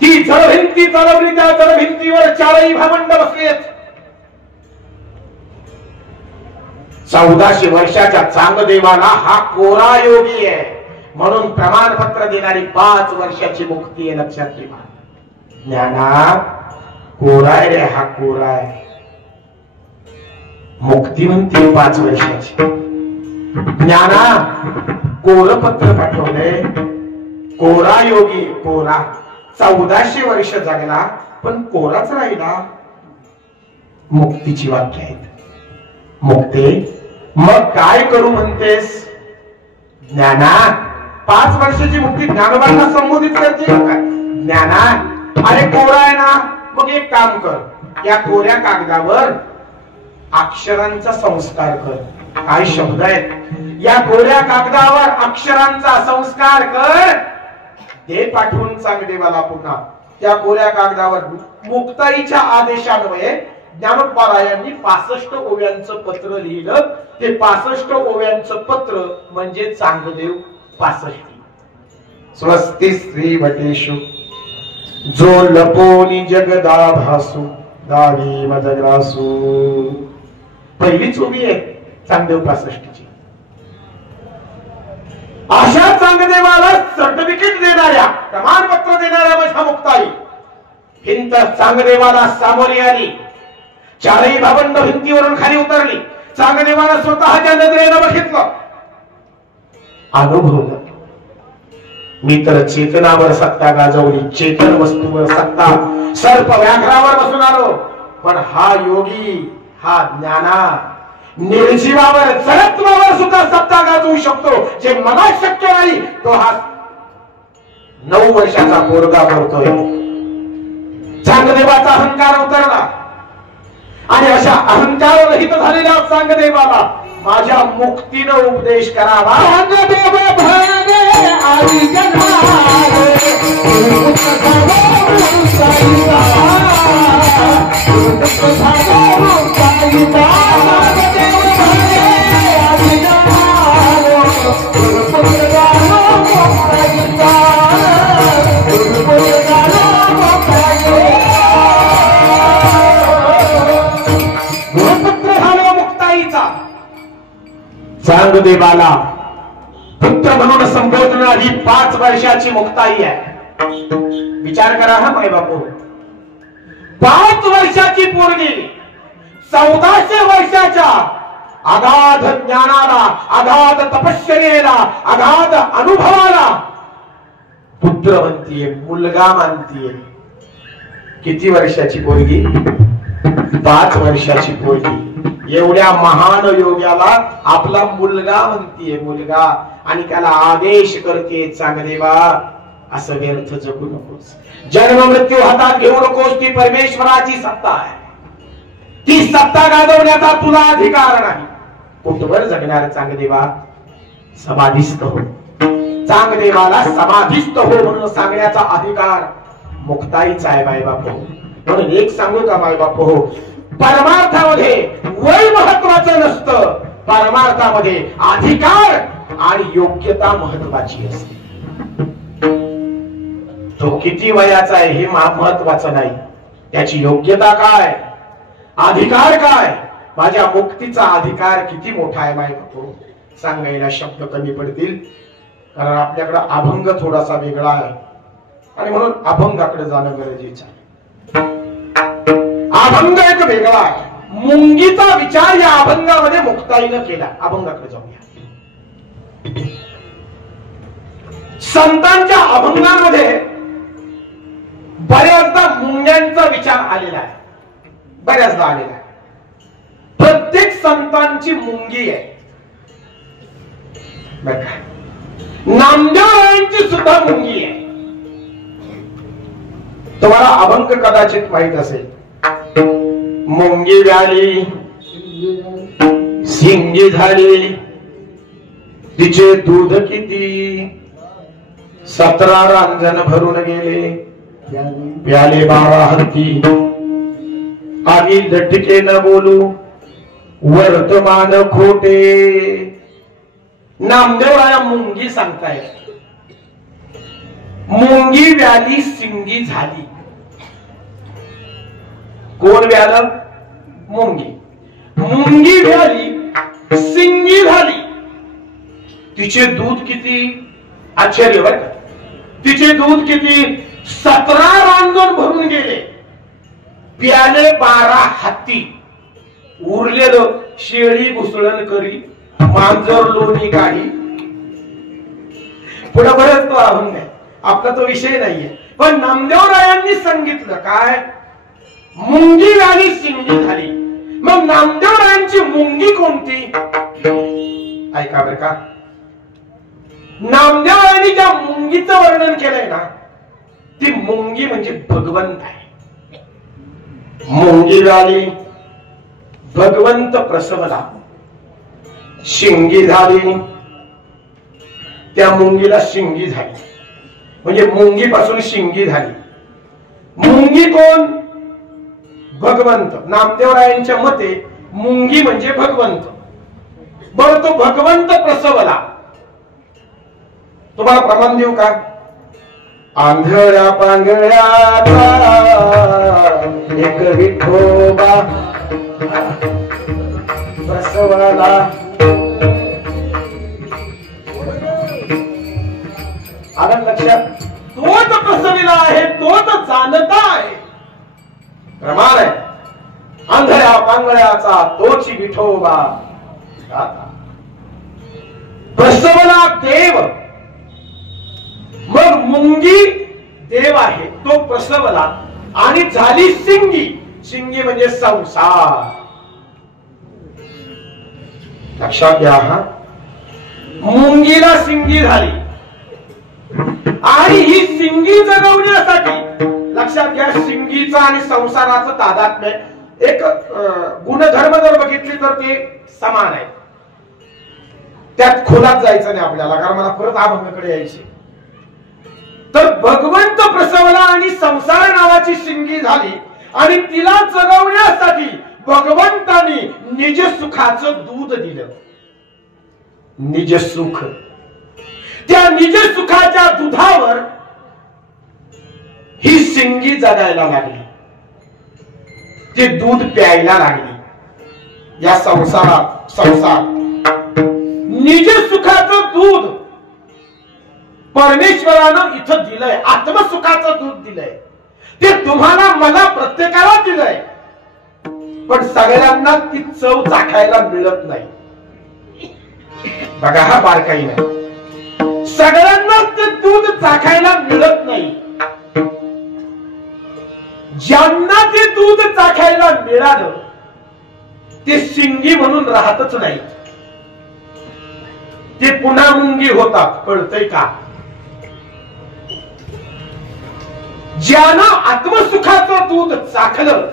ती जड भिंती चालवली, त्या जड भिंतीवर चारही भावंड बसलेत. 1400 वर्षाच्या चांगदेवाला हा कोरा योगी आहे म्हणून प्रमाणपत्र देणारी 5 वर्षाची मुक्ती आहे, लक्षात ठेवा. ज्ञाना कोराय रे, हा कोराय. मुक्ती म्हणते 5 वर्षाची. ज्ञाना कोरपत्र पाठवले, कोरा योगी, कोरा. 1400 वर्ष जगला पण कोराच राहिला. मुक्तीची वाक्य आहेत. मुक्ते मग काय करू म्हणतेस? ज्ञाना 5 वर्षाची मुक्ती ज्ञानोबांना संबोधित करते काय? ज्ञाना अरे कोरा आहे ना, मग एक काम कर, या कोऱ्या कागदावर अक्षरांचा संस्कार कर. काय शब्द आहेत? या कोऱ्या कागदावर अक्षरांचा संस्कार कर. ते पाठवून चांगदेवाला पुन्हा त्या कोऱ्या कागदावर मुक्ताईच्या आदेशान्वये ज्ञानोबारायांनी 65 ओव्यांचं पत्र लिहिलं. ते 65 ओव्यांचं पत्र म्हणजे चांगदेव 65. स्वस्ति श्री वटेषु जो लपोनी जगदा भासू दावी मदग्रासू. पहिलीच ओवी आहे चांगदेव 65ची. अशा चांगदेवाला सर्टिफिकेट देणाऱ्या, प्रमाणपत्र देणाऱ्या माझ्या मुक्ताई भिंत चांगदेवाला सामोरी आली. चारही भावंड भिंतीवरून खाली उतरली. चांगदेवाला स्वतःच्या नजरेनं बघितलं, अनुभवलं. मी तर चेतनावर सत्ता गाजवली, चेतन वस्तूवर सत्ता, सर्प व्याघ्रावर बसून आलो. पण हा योगी, हा ज्ञाना निर्जीवावर, जडत्वावर सुद्धा सत्ता गाजवू शकतो. जे मला शक्य नाही तो हा 9 वर्षाचा पोरगा करतोय. चांगदेवाचा अहंकार उतरला आणि अशा अहंकार रहित झालेल्या चांगदेवाला माझ्या मुक्तीनं उपदेश करावा. चांगदेव भागे आदि जन्मारे, चांगदेवाला पुत्र म्हणून संबोधणारी 5 वर्षाची मुक्ताई आहे. विचार करा हा माय बापू, 5 वर्षाची पोरगी 1400 वर्षाच्या अगाध ज्ञानाला, अगाध तपश्चर्येला, अगाध अनुभवाला पुत्र म्हणतीये, मुलगा मानतीये. किती वर्षाची पोरगी? 5 वर्षाची पोरगी एवढ्या महान योग्याला आपला मुलगा म्हणतीये, मुलगा. आणि त्याला आदेश करते, चांगदेवा असं व्यर्थ जगू नकोस, जन्म मृत्यू हातात घेऊ नकोस. ती परमेश्वराची सत्ता आहे, ती सत्ता गाजवण्याचा तुला अधिकार नाही. कुठवर जगणार चांगदेवा? समाधीस्थ हो. चांगदेवाला समाधिस्थ हो म्हणून सांगण्याचा अधिकार मुक्ताईचा आहे माय बापू. म्हणून एक सांगू का माय बापू, हो, परमार्थामध्ये वय महत्वाचं नसतं, परमार्थामध्ये अधिकार आणि योग्यता महत्वाची असते. तो किती वयाचा आहे हे महत्वाचं नाही, त्याची योग्यता काय, अधिकार काय, माझ्या मुक्तीचा अधिकार किती मोठा आहे माय बापू. सांगायला शब्द कमी पडतील, कारण आपल्याकडे अभंग थोडासा वेगळा आहे आणि म्हणून अभंगाकडे जाणं गरजेचं आहे. अभंग एक वेगळा आहे. मुंगीचा विचार या अभंगामध्ये मुक्ताईनं केला. अभंगाकडे जाऊया. संतांच्या अभंगामध्ये बऱ्याचदा मुंग्यांचा विचार आलेला आहे, बऱ्याचदा आलेला आहे. प्रत्येक संतांची मुंगी आहे बर का. नामदेवरायांची सुद्धा मुंगी आहे. तुम्हाला अभंग कदाचित माहित असेल. मुंगी व्याली सिंगी झाली, तिचे दूध किती 17 रांजण भरून गेले, प्याले 12 हत्ती, आगी लटके न बोलू वर्तमान खोटे. नामदेवराया मुंगी सांगतायत. मुंगी व्याली सिंगी झाली. कोण व्याल? मुंगी. मुंगी व्याली सिंगी झाली, तिचे दूध किती, आश्चर्य बरं का, तिचे दूध किती 17 रांजण भरून गेले, प्याले 12 हत्ती, उरलेलं शेळी घुसळण करी, मांजर लोणी काढी. पुढे बरंच तो अभंग आहे, आपला तो विषय नाहीये. पण नामदेवरायांनी सांगितलं काय, मुंगी व्याली सिंगी झाली. मग नामदेवरायांची मुंगी कोणती, ऐका बरं का. नामदेवरायांनी ज्या मुंगीचं वर्णन केलंय ना, ती मुंगी म्हणजे भगवंत आहे. मुंगी व्याली भगवंत प्रसवला, शिंगी झाली, त्या मुंगीला शिंगी झाली, म्हणजे मुंगीपासून शिंगी झाली. मुंगी कोण? भगवंत. नामदेवरायांच्या मते मुंगी म्हणजे भगवंत. बरं, तो भगवंत प्रसवला. तुम्हाला प्रमाण देऊ का? आंधळ्या पांगळ्याचा एक विठोबा प्रसवला, आनंद लक्षात. तोच प्रसविला आहे, तोच जाणता आहे. प्रमाण आहे. आंधळ्या पांगळ्याचा तोची विठोबा प्रसवला देव. मग मुंगी देव आहे, तो प्रसवला आणि झाली सिंगी. सिंगी म्हणजे संसार. लक्षात घ्या. हा मुंगीला सिंगी झाली आणि ही सिंगी जगवण्यासाठी, लक्षात घ्या, सिंगीचा आणि संसाराचं तादात्म्य, एक गुणधर्म जर बघितले तर ते समान आहे. त्यात खोलात जायचं नाही आपल्याला, कारण मला परत अभंगाकडे यायचे. तर भगवंत प्रसवला आणि संसार नावाची सिंगी झाली आणि तिला जगवण्यासाठी भगवंतानी निज सुखाचं दूध दिलं. निज सुख. त्या निज सुखाच्या दुधावर ही सिंगी जगायला लागली, ते दूध प्यायला लागली. या संसारात संसार निज सुखाचं दूध परमेश्वरानं इथं दिलंय, आत्मसुखाचं दूध दिलंय. ते तुम्हाला मला प्रत्येकाला दिलंय, पण सगळ्यांना ती चव चाखायला मिळत नाही. बघा, हा बारकाई नाही. सगळ्यांना ते दूध चाखायला मिळत नाही. ज्यांना ते दूध चाखायला मिळालं ते सिंगी म्हणून राहतच नाही, ते पुन्हा मुंगी होतात. कळतंय का? ज्यानं आत्मसुखाचं दूध चाखलं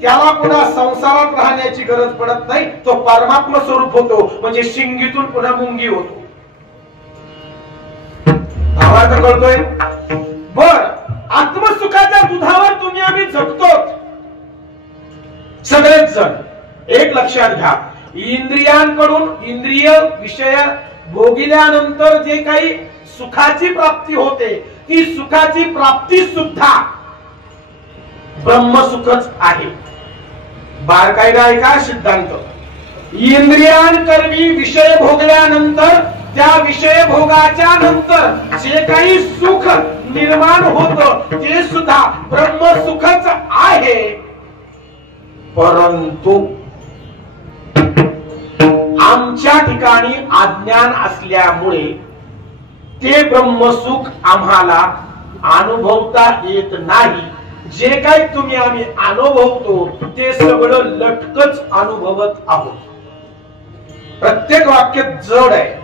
त्याला पुन्हा संसारात राहण्याची गरज पडत नाही. तो परमात्मा स्वरूप होतो, म्हणजे शिंगीतून पुन्हा मुंगी होतो. भावार्थ कळतोय? बर, आत्मसुखाच्या दुधावर तुम्ही आम्ही जगतो सगळेच जण. एक लक्षात घ्या, इंद्रियांकडून इंद्रिय विषय भोगिल्यानंतर जे काही सुखाची प्राप्ती होते ती सुखाची प्राप्ती सुद्धा ब्रह्मसुखच आहे. बारकाईला ऐका सिद्धांत. इंद्रियांकरवी विषय भोगल्यानंतर त्या विषय भोगाच्या नंतर जे काही सुख निर्माण होत ते सुद्धा ब्रह्मसुखच आहे. परंतु आमच्या ठिकाणी अज्ञान असल्यामुळे ते ब्रह्मसुख आम्हाला अनुभवता येत नाही. जे काही तुम्ही आम्ही अनुभवतो ते सगळं लटकच अनुभवत आहोत. प्रत्येक वाक्य जड आहे.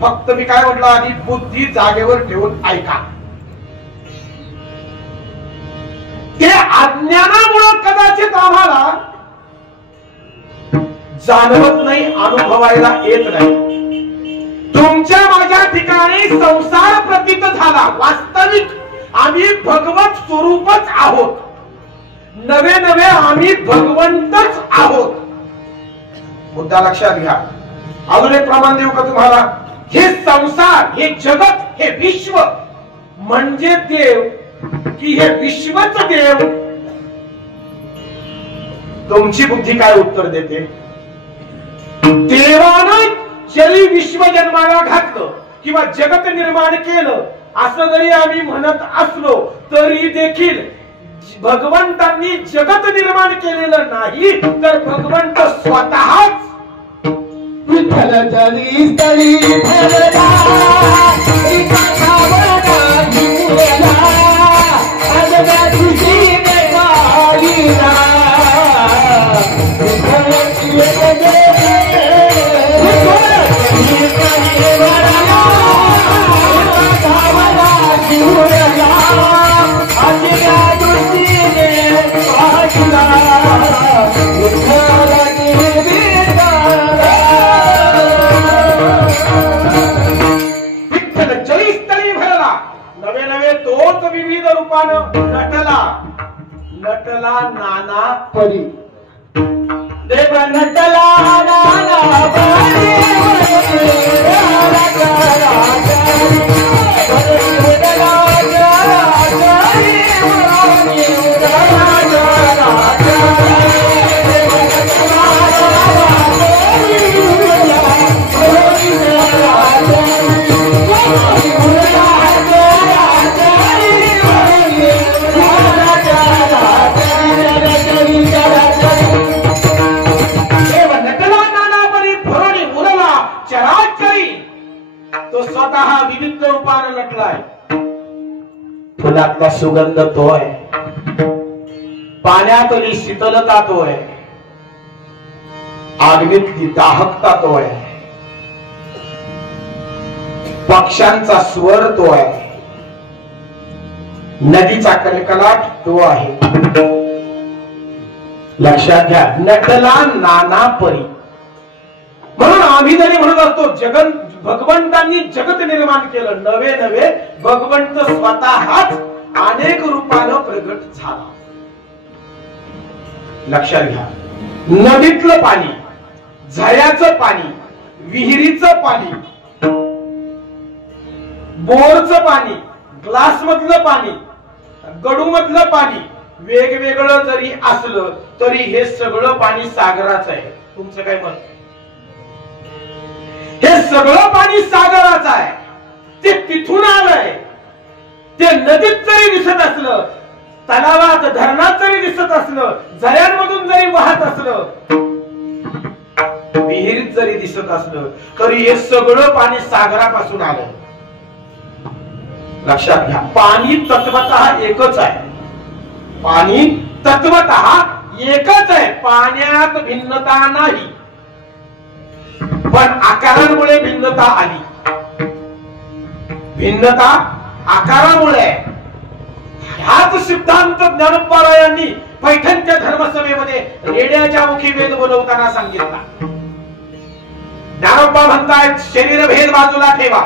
फक्त मी काय म्हटलं आधी, बुद्धी जागेवर ठेवून ऐका. ते अज्ञानामुळे कदाचित आम्हाला जाणवत नाही, अनुभवायला येत नाही. तुमच्या माझ्या ठिकाणी संसार प्रतीत झाला. वास्तविक आम्ही भगवत स्वरूपच आहोत. नवे नवे आम्ही भगवंतच आहोत. मुद्दा लक्षात घ्या. अजून एक प्रमाण देऊ का तुम्हाला? हे संसार, हे जगत, हे विश्व म्हणजे देव की हे विश्वच देव? तुमची बुद्धी काय उत्तर देते? देवानं जरी विश्व जन्माला घातलं किंवा जगत निर्माण केलं असं जरी आम्ही म्हणत असलो तरी देखील भगवंतांनी जगत निर्माण केलेलं नाही, तर भगवंत स्वतःच विठ्ठल जरी तरी भरला एका भावना जीवला अगदा तुझी माईला विठ्ठल जरी विविध रूपानं नटला नाना परी देव नटला नाना परी विविध रूपानं नटलाय. फुलातला सुगंध तो आहे, पाण्यातली शीतलता तो आहे, आगीतली दाहकता तो आहे, पक्ष्यांचा स्वर तो आहे, नदीचा कलकलाट तो आहे. लक्षात घ्या, नटला नाना परी. म्हणून आम्ही जरी म्हणत असतो जगत भगवंतांनी जगत निर्माण केलं, नवे नवे भगवंत स्वतःच अनेक रूपानं प्रगट झाला. लक्षात घ्या, नदीतलं पाणी, झऱ्याचं पाणी, विहिरीचं पाणी, बोरचं पाणी, ग्लास मधलं पाणी, गडू मधलं पाणी वेगवेगळं जरी असलं तरी हे सगळं पाणी सागराचं आहे. तुमचं काय मत? हे सगळं पाणी सागराचं आहे. ते तिथून आलंय. ते नदीत जरी दिसत असलं, तलावात धरणात जरी दिसत असलं, झऱ्यांमधून जरी वाहत असलं, विहिरीत जरी दिसत असलं तरी हे सगळं पाणी सागरापासून आलं. लक्षात घ्या, पाणी तत्वतः एकच आहे. पाणी तत्वतः एकच आहे. पाण्यात भिन्नता नाही, पण आकारांमुळे भिन्नता आली. भिन्नता आकारामुळे. हाच सिद्धांत ज्ञानोबारायांनी पैठणच्या धर्मसभेमध्ये रेड्याच्या मुखी वेद बोलवताना सांगितला. ज्ञानोबा म्हणतायत शरीर भेद बाजूला ठेवा,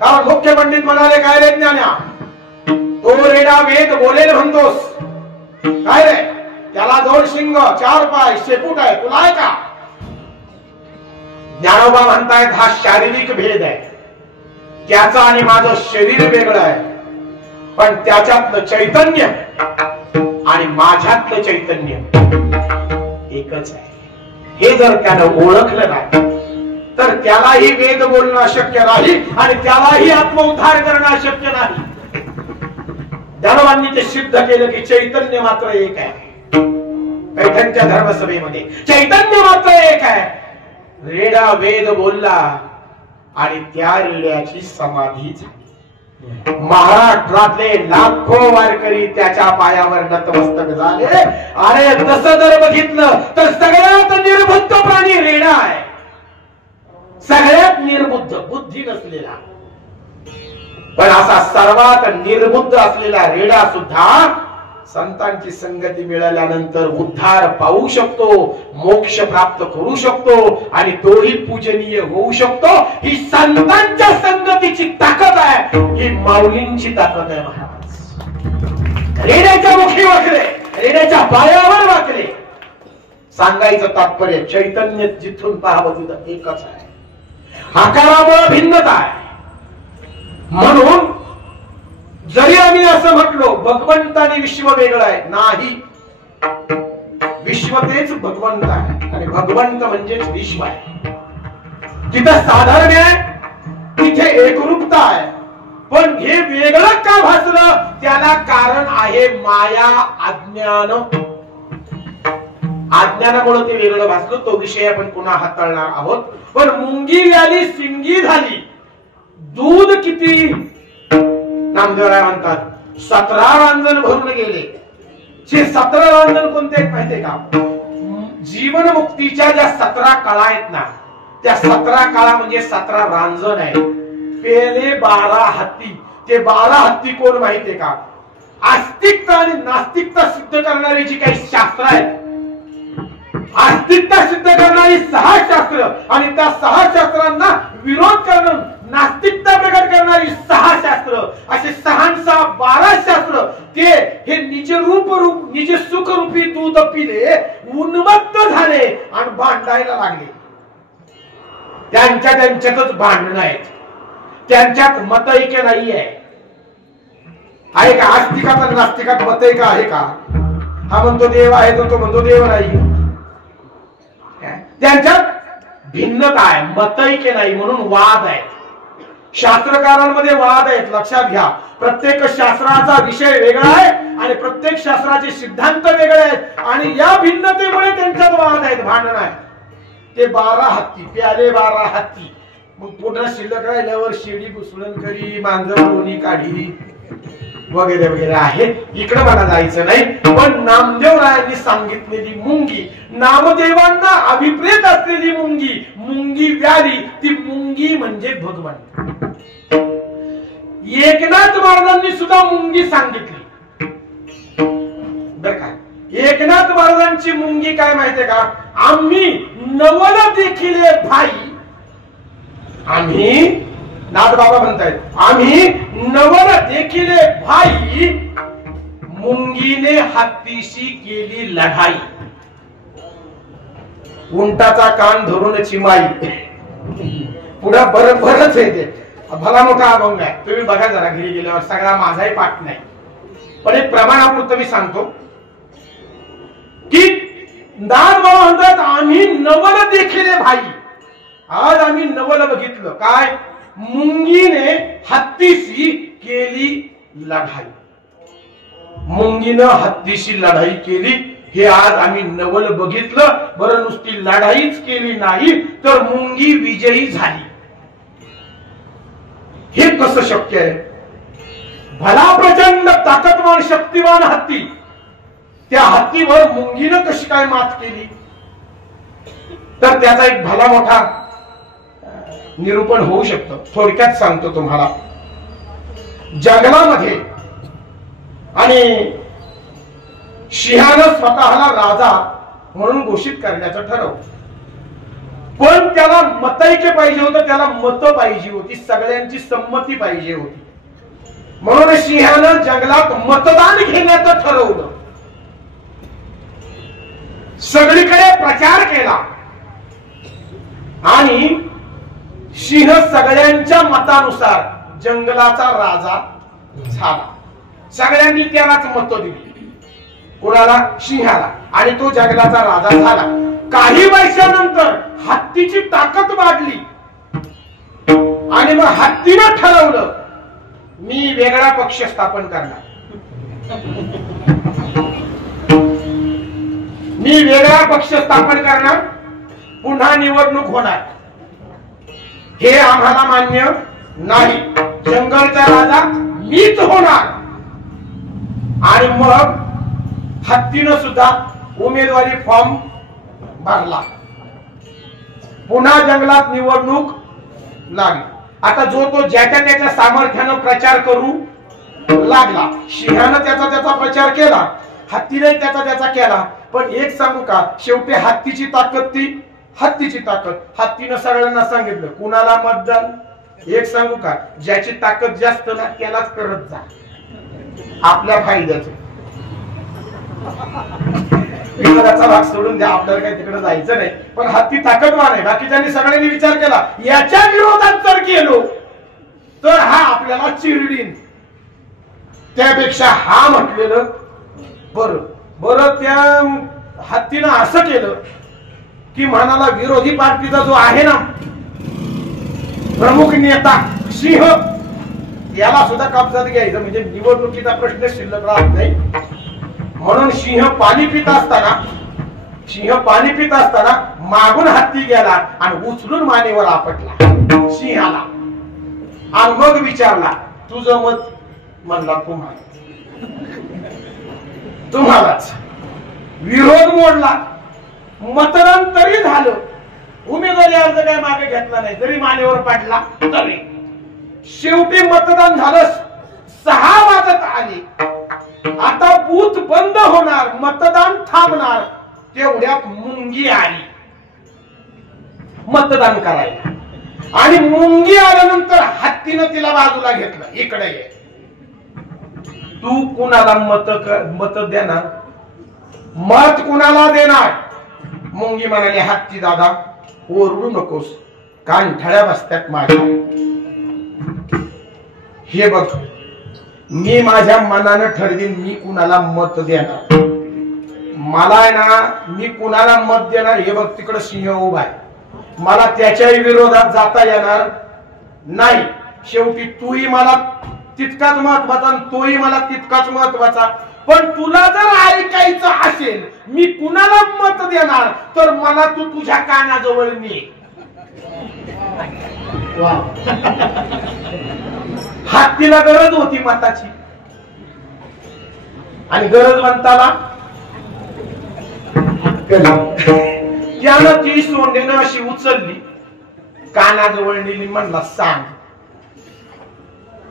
कारण मुख्य पंडित म्हणाले, काय रे ज्ञान्या, तो रेडा वेद बोलेल म्हणतोस, काय रे, त्याला 2 शिंग 4 पाय शेपूट आहे, तुला आहे का? ज्ञानोबा म्हणतायत हा शारीरिक भेद आहे, त्याचा आणि माझं शरीर वेगळं आहे, पण त्याच्यातलं चैतन्य आणि माझ्यातलं चैतन्य एकच आहे. हे जर त्यानं ओळखलं नाही तर त्यालाही वेद बोलणं अशक्य नाही आणि त्यालाही आत्मउद्धार करणं अशक्य नाही. ज्ञानोबांनी ते सिद्ध केलं की चैतन्य मात्र एक आहे. पैठणच्या धर्मसभेमध्ये चैतन्य मात्र एक आहे. रेडा वेद बोलला आणि त्या रेड्याची समाधी झाली. महाराष्ट्रातले लाखो वारकरी त्याच्या पायावर नतमस्तक झाले. अरे तसं जर बघितलं तर सगळ्यात निर्बुद्ध प्राणी रेडा आहे. सगळ्यात निर्बुद्ध, बुद्धी नसलेला, पण असा सर्वात निर्बुद्ध असलेला रेडा सुद्धा संतांची संगती मिळाल्यानंतर उद्धार पाहू शकतो, मोक्ष प्राप्त करू शकतो आणि तोही पूजनीय होऊ शकतो. ही संतांच्या संगतीची ताकद आहे, ही माऊलींची ताकद आहे. महाराज रेड्याच्या मुखी वाकले, रेड्याच्या पायावर वाकले. सांगायचं तात्पर्य चैतन्य जिथून पाहावं तिथं एकच आहे. आकारामुळे भिन्नता आहे. म्हणून जरी आम्ही असं म्हटलो भगवंत आणि विश्व वेगळं आहे, नाही, विश्व तेच भगवंत आहे आणि भगवंत म्हणजेच विश्व आहे. तिथं साधर्म्य आहे, तिथे एकरूपता आहे. पण हे वेगळं का भासलं त्याला कारण आहे माया, अज्ञान. अज्ञानामुळे ते वेगळं भासलं. तो विषय आपण पुन्हा हाताळणार आहोत. पण मुंगी व्याली सिंगी झाली. दूध किती, नामदेवराय म्हणतात 17 रांजण भरून गेले. जे 17 रांजण कोणते माहितीये का? जीवन मुक्तीच्या ज्या 17 कळा आहेत ना, त्या 17 कळा म्हणजे 17 रांजण आहे. पेले 12 हत्ती. ते 12 हत्ती कोण माहितीये का? आस्तिकता आणि नास्तिकता सिद्ध करणारी जी काही शास्त्र आहेत, आस्तिकता सिद्ध करणारी 6 शास्त्र आणि त्या 6 शास्त्रांना विरोध करून नास्तिकता प्रकट करणारी 6 शास्त्र, असे 6 12 शास्त्र. ते हे निज सुख रूपी दूध पिले, उन्मत्त झाले आणि भांडायला लागले. त्यांच्यातच भांडणं आहेत. त्यांच्यात मतैक्य नाहीये. आहे का आस्तिकात आणि नास्तिकात मतैक्य आहे का? हा म्हणतो देव आहे, तो म्हणतो देव नाही. त्यांच्यात भिन्नता आहे, मतैक्य नाही. म्हणून वाद आहे. शास्त्रकारांमध्ये वाद आहेत. लक्षात घ्या, प्रत्येक शास्त्राचा विषय वेगळा आहे आणि प्रत्येक शास्त्राचे सिद्धांत वेगळे आहेत आणि या भिन्नतेमुळे त्यांच्यात वाद आहेत, भांडण आहे. ते 12 हत्ती प्याले, 12 हत्ती. मग पुन्हा शिल्लक राहिल्यावर शेळी घुसळण करी, मांजर कोणी काढी वगैरे वगैरे आहे. इकडे मला जायचं नाही. पण नामदेवरायांनी सांगितलेली मुंगी, नामदेवांना अभिप्रेत असलेली मुंगी, मुंगी व्याली, ती मुंगी म्हणजे भगवंत. एकनाथ महाराजांनी सुद्धा मुंगी सांगितली बर का? एकनाथ महाराजांची मुंगी काय माहितीये का? आम्ही नवल देखिले भाई. आम्ही, नाथबाबा म्हणतायत, आम्ही नवल देखिले भाई, मुंगीने हत्तीशी केली लढाई. उंटाचा कान धरून चिमाई. पुढे बरंच आहे ते. भला मोठा अभंग आहे. तुम्ही बघा जरा घरी गेल्यावर. सगळा माझाही पाठ नाही, पण एक प्रमाणापुरतं मी सांगतो की नाथबाबा म्हणतात आम्ही नवल देखिले भाई. आज आम्ही नवल बघितलं. काय? मुंगीने हत्तीशी केली लढाई. मुंगीनं हत्तीशी लढाई केली, हे आज आम्ही नवल बघितलं. बरं, नुसती लढाईच केली नाही तर मुंगी विजयी झाली. हे कसं शक्य आहे? भला प्रचंड ताकदवान शक्तिवान हत्ती, त्या हत्तीवर मुंगीनं कशी काय मात केली? तर त्याचा एक भला मोठा निरूपण होऊ शकतं. थोडक्यात सांगतो तुम्हाला. जंगलामध्ये आणि सिंहानं स्वतःला राजा म्हणून घोषित करण्याचं ठरवलं. पण त्याला मतैक्य पाहिजे होतं, त्याला मत पाहिजे होती, सगळ्यांची संमती पाहिजे होती. म्हणून सिंहानं जंगलात मतदान घेण्याचं ठरवलं. सगळीकडे प्रचार केला आणि सिंह सगळ्यांच्या मतानुसार जंगलाचा राजा झाला. सगळ्यांनी त्यालाच मत दिली. कोणाला? सिंहाला. आणि तो जंगलाचा राजा झाला. काही वर्षानंतर हत्तीची ताकद वाढली आणि मग हत्तीनं ठरवलं मी वेगळा पक्ष स्थापन करणार, मी वेगळा पक्ष स्थापन करणार, पुन्हा निवडणूक होणार, हे आम्हाला मान्य नाही, जंगलचा राजा मीच होणार. आणि मग हत्तीनं सुद्धा उमेदवारी फॉर्म भरला. पुन्हा जंगलात निवडणूक लागली. आता जो तो ज्याच्या त्याच्या सामर्थ्यानं प्रचार करू लागला. सिंहानं त्याचा त्याचा प्रचार केला, हत्तीने त्याचा त्याचा केला. पण एक सांगू का, शेवटी हत्तीची ताकद ती हत्तीची ताकद. हत्तीनं सगळ्यांना सांगितलं कुणाला मतदान. एक सांगू का, ज्याची ताकद जास्त ना त्यालाच करत जा, आपल्या फायद्याचं. विरोधाचा भाग सोडून द्या, आपल्याला काही तिकडे जायचं नाही. पण हत्ती ताकदवान आहे. बाकीच्यांनी सगळ्यांनी विचार केला याच्या विरोधात जर गेलो तर हा आपल्याला चिरडीन, त्यापेक्षा हा म्हटलेलं बरं. बरं, त्या हत्तीनं असं केलं की म्हणाला विरोधी पार्टीचा जो आहे ना प्रमुख नेता सिंह, याला सुद्धा कब्जात घ्यायचं, म्हणजे निवडणुकीचा प्रश्न शिल्लक राहत नाही. म्हणून सिंह पाणी पित असताना मागून हत्ती गेला आणि उचलून मानेवर आपटला सिंहाला. आणि मग विचारला तुझं मत. म्हणला तुम्हालाच. विरोध मोडला. मतदान तरी झालं, उमेदवारी अर्ज काय मागे घेतला नाही, जरी मानेवर पाडला तरी. शेवटी मतदान झालं. 6 वाजत आले. आता बूथ बंद होणार, मतदान थांबणार. तेवढ्यात मुंगी आली मतदान करायला. आणि मुंगी आल्यानंतर हत्तीनं तिला बाजूला घेतलं, इकडे ये, तू कुणाला मत देणार, मत कुणाला देणार. मुंगी म्हणाली हत्ती दादा ओरडू नकोस, कानठळ्या बसत्यात माझ्या. हे बघ, मी माझ्या मनानं ठरवीन मी कुणाला मत देणार. मला आहे ना, मी कुणाला मत देणार हे बघ, तिकडं सिंह उभा आहे, मला त्याच्याही विरोधात जाता येणार नाही. शेवटी तूही मला तितकाच महत्वाचा आणि तोही मला तितकाच महत्वाचा. पण तुला जर ऐकायचं असेल मी कुणाला मत देणार तर मला तू तुझ्या कानाजवळ ने. हत्तीला गरज होती मताची आणि गरजवंताला त्यानं ती सोंडेनं अशी उचलली, कानाजवळ नेली. म्हणला सांग.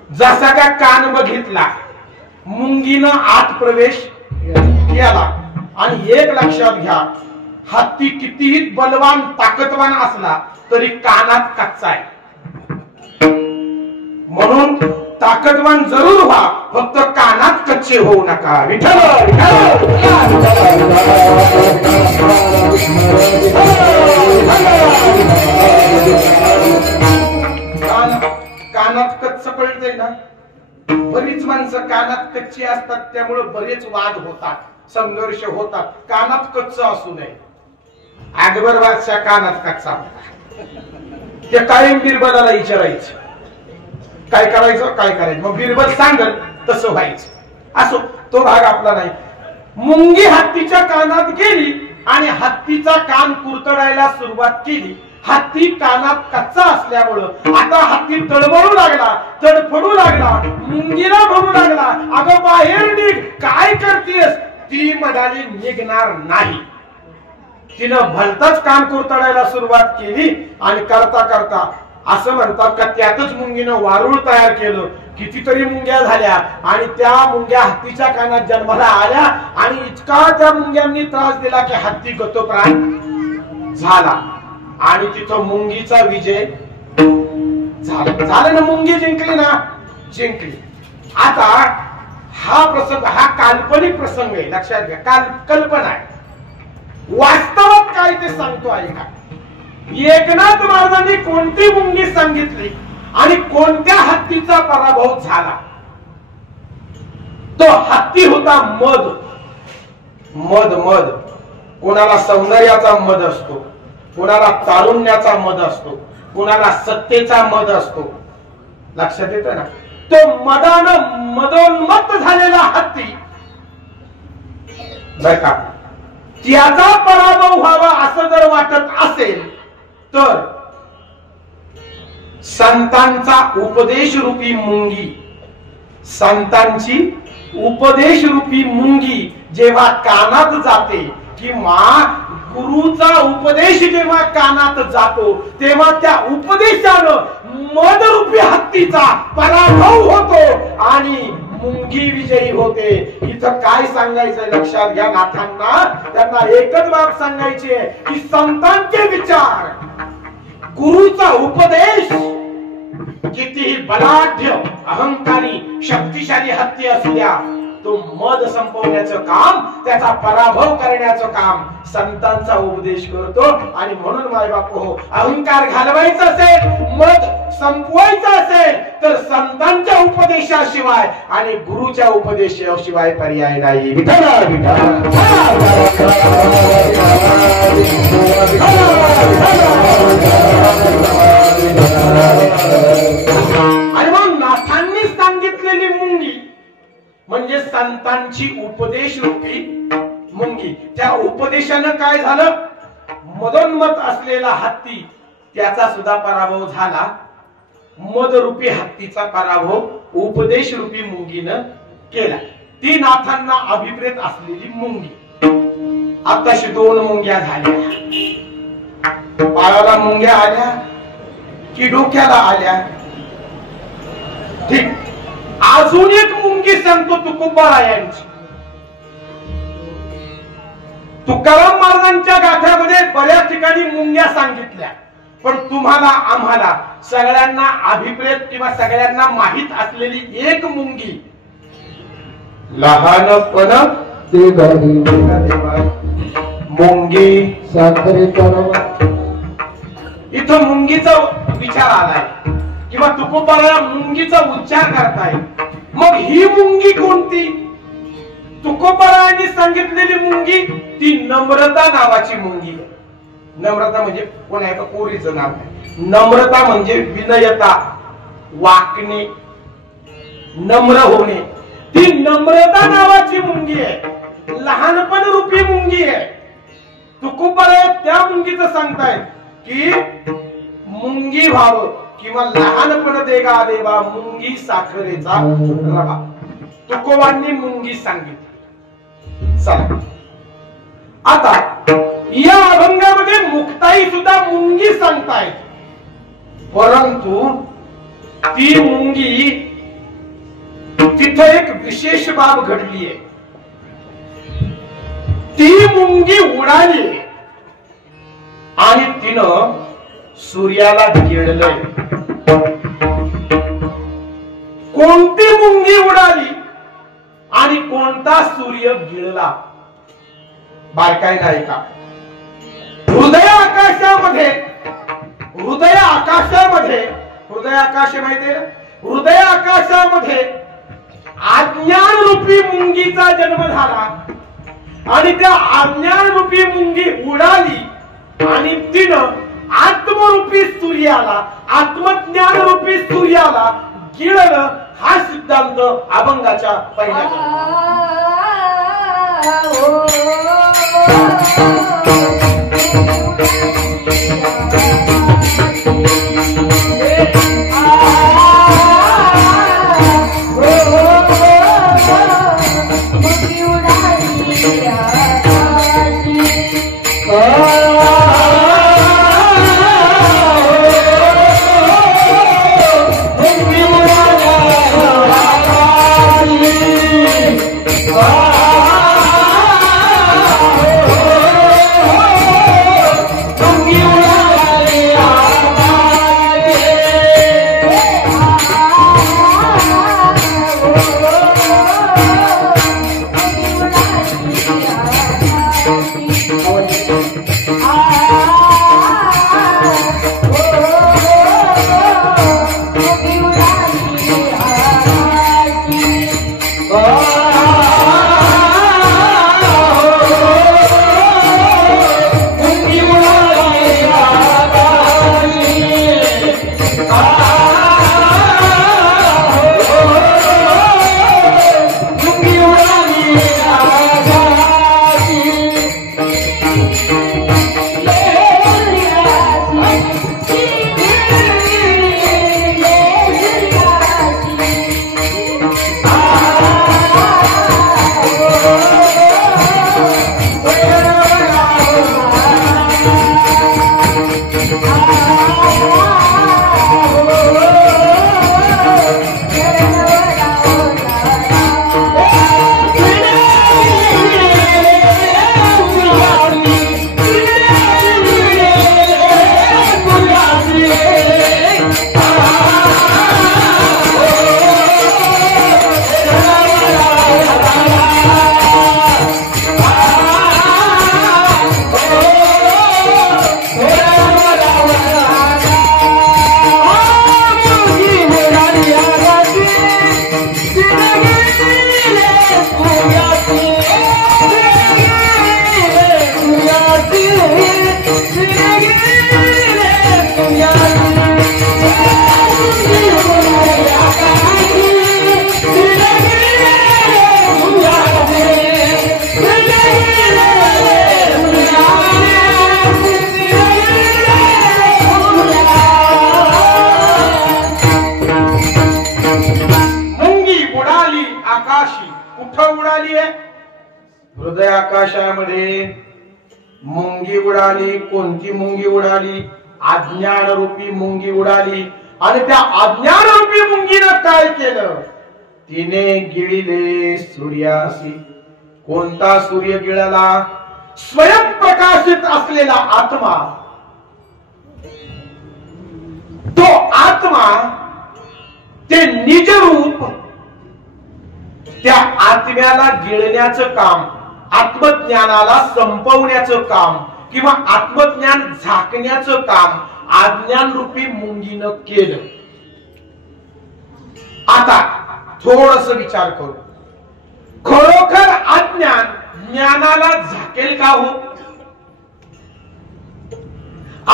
जसा का कान बघितला, मुंगीनं आत प्रवेश केला. आणि एक लक्षात घ्या, हत्ती कितीही बलवान ताकदवान असला तरी कानात कच्चा आहे. म्हणून ताकदवान जरूर व्हा, फक्त कानात कच्चे होऊ नका. विठ्ठल कानात कच्च कळतंय ना. बरीच माणसं कानात कच्ची असतात, त्यामुळे बरेच वाद होतात, संघर्ष होतात. कानात कच्च असू नये. अकबर बादशाह कानात कच्चा होता. ते कायम बिरबलाला विचारायचं काय करायचं काय करायचं, मग बिरबल सांगल तसं व्हायचं. असो, तो भाग आपला नाही. मुंगी हत्तीच्या कानात गेली आणि हत्तीचा कान कुरतडायला सुरुवात केली. हत्ती कानात कच्चा असल्यामुळं आता हत्ती तळमळू लागला, तडफडू लागला, मुंगीला म्हणू लागला अगं बाहेर निघ, काय करतेस. ती म्हणाली निघणार नाही. तिनं भलताच कान कुरतडायला सुरुवात केली आणि करता करता असं म्हणतात का त्यातच मुंगीनं वारुळ तयार केलं. कितीतरी मुंग्या झाल्या आणि त्या मुंग्या हत्तीच्या कानात जन्माला आल्या आणि इतका त्या मुंग्यांनी त्रास दिला की हत्ती गतप्राण झाला. आणि तिथं मुंगीचा विजय झाला ना, मुंगी जिंकली ना, जिंकली. आता हा प्रसंग हा काल्पनिक प्रसंग आहे, लक्षात घ्या. कल्पना आहे. वास्तवात काय ते सांगतो ऐका. एकनाथ महाराजांनी कोणती मुंगी सांगितली आणि कोणत्या हत्तीचा पराभव झाला. तो हत्ती होता मद. मद मद कोणाला सौंदर्याचा मद असतो, कोणाला तारुण्याचा मद असतो, कोणाला सत्तेचा मद असतो. लक्षात येतं ना. तो मदानं मदोन्मत्त झालेला हत्ती बर का, त्याचा पराभव व्हावा असं जर वाटत असेल तर संतांचा उपदेश रूपी मुंगी, संतांची उपदेश रूपी मुंगी जेव्हा कानात जाते किंवा गुरुचा उपदेश जेव्हा कानात जातो तेव्हा त्या उपदेशानं मदरूपी हत्तीचा पराभव होतो आणि मुंगी विजयी होते. इथं काय सांगायचंय लक्षात घ्या नाथांना. त्यांना एकच बाब सांगायची की संतांचे विचार, गुरुचा उपदेश कितीही बलाढ्य अहंकारी शक्तिशाली हत्ती असू द्या, तो मद संपवण्याचं काम, त्याचा पराभव करण्याचं काम संतांचा उपदेश करतो. आणि म्हणून माय बाप हो, अहंकार घालवायचा असेल, मद संपवायचं असेल तर संतांच्या उपदेशाशिवाय आणि गुरुच्या उपदेशाशिवाय पर्याय नाही. विठ्ठला विठ्ठला. आणि मग नाथांनी सांगितलेली मुंगी म्हणजे संतांची उपदेश रूपी मुंगी. त्या उपदेशानं काय झालं, मदोन्मत असलेला हत्ती त्याचा सुद्धा पराभव झाला. मदरूपी हत्तीचा पराभव उपदेश रूपी मुंगीनं केला. ती नाथांना अभिप्रेत असलेली मुंगी. आताशी 2 मुंग्या झाल्या. पायाला मुंग्या आल्या की डोक्याला आल्या. ठीक. अजून एक मुंगी सांगतो तुकोबारायांची. तुकाराम महाराजांच्या गाथ्यामध्ये बऱ्याच ठिकाणी मुंग्या सांगितल्या, पण तुम्हाला आम्हाला सगळ्यांना अभिप्रेत किंवा सगळ्यांना माहित असलेली एक मुंगी, लहानपण ते घरी मुंगी साखरे परवा. इथं मुंगीचा विचार आलाय किंवा तुकोबाराया मुंगीचा उच्चार करताय. मग ही मुंगी कोणती? तुकोबारायांनी सांगितलेली मुंगी ती नम्रता नावाची मुंगी आहे. नम्रता म्हणजे कोणाचं कोरीचं नाव आहे. नम्रता म्हणजे विनयता, वाकणे, नम्र होणे. ती नम्रता नावाची मुंगी आहे, लहानपण रूपी मुंगी आहे. तुकोबाराया त्या मुंगीचं सांगतायत की मुंगी व्हावं किंवा लहानपण देगा देवा मुंगी साखरेचा रवा. तुकोबांनी मुंगी सांगितली. चला आता या अभंगामध्ये मुक्ताई सुद्धा मुंगी सांगतायत, परंतु ती मुंगी तिथं एक विशेष बाब घडली आहे. ती मुंगी उडाली आणि तिनं सूर्याला गिळलंय. कोणती मुंगी उडाली आणि कोणता सूर्य गिळला? बारकाई नाही का? हृदय आकाशामध्ये, हृदय आकाश माहितीये, हृदय आकाशामध्ये अज्ञान रूपी मुंगीचा जन्म झाला आणि त्या अज्ञान रूपी मुंगी उडाली आणि तिनं आत्मरूपी सूर्याला, आत्मज्ञान रूपी सूर्याला गिळलं. हा सिद्धांत अभंगाच्या पहिल्या उडाली आहे? हृदय आकाशामध्ये मुंगी उडाली. कोणती मुंगी उडाली? अज्ञान रूपी मुंगी उडाली. आणि त्या अज्ञान रूपी मुंगीनं काय केलं? तिने गिळले सूर्यासी. कोणता सूर्य गिळला? स्वयंप्रकाशित असलेला आत्मा. तो आत्मा ते निज रूप त्या आत्म्याला गिळण्याचं काम, आत्मज्ञानाला संपवण्याचं काम किंवा आत्मज्ञान झाकण्याचं काम अज्ञान रूपी मुंगीनं केलं. आता थोडस विचार करू. खरोखर अज्ञान ज्ञानाला झाकेल का हो?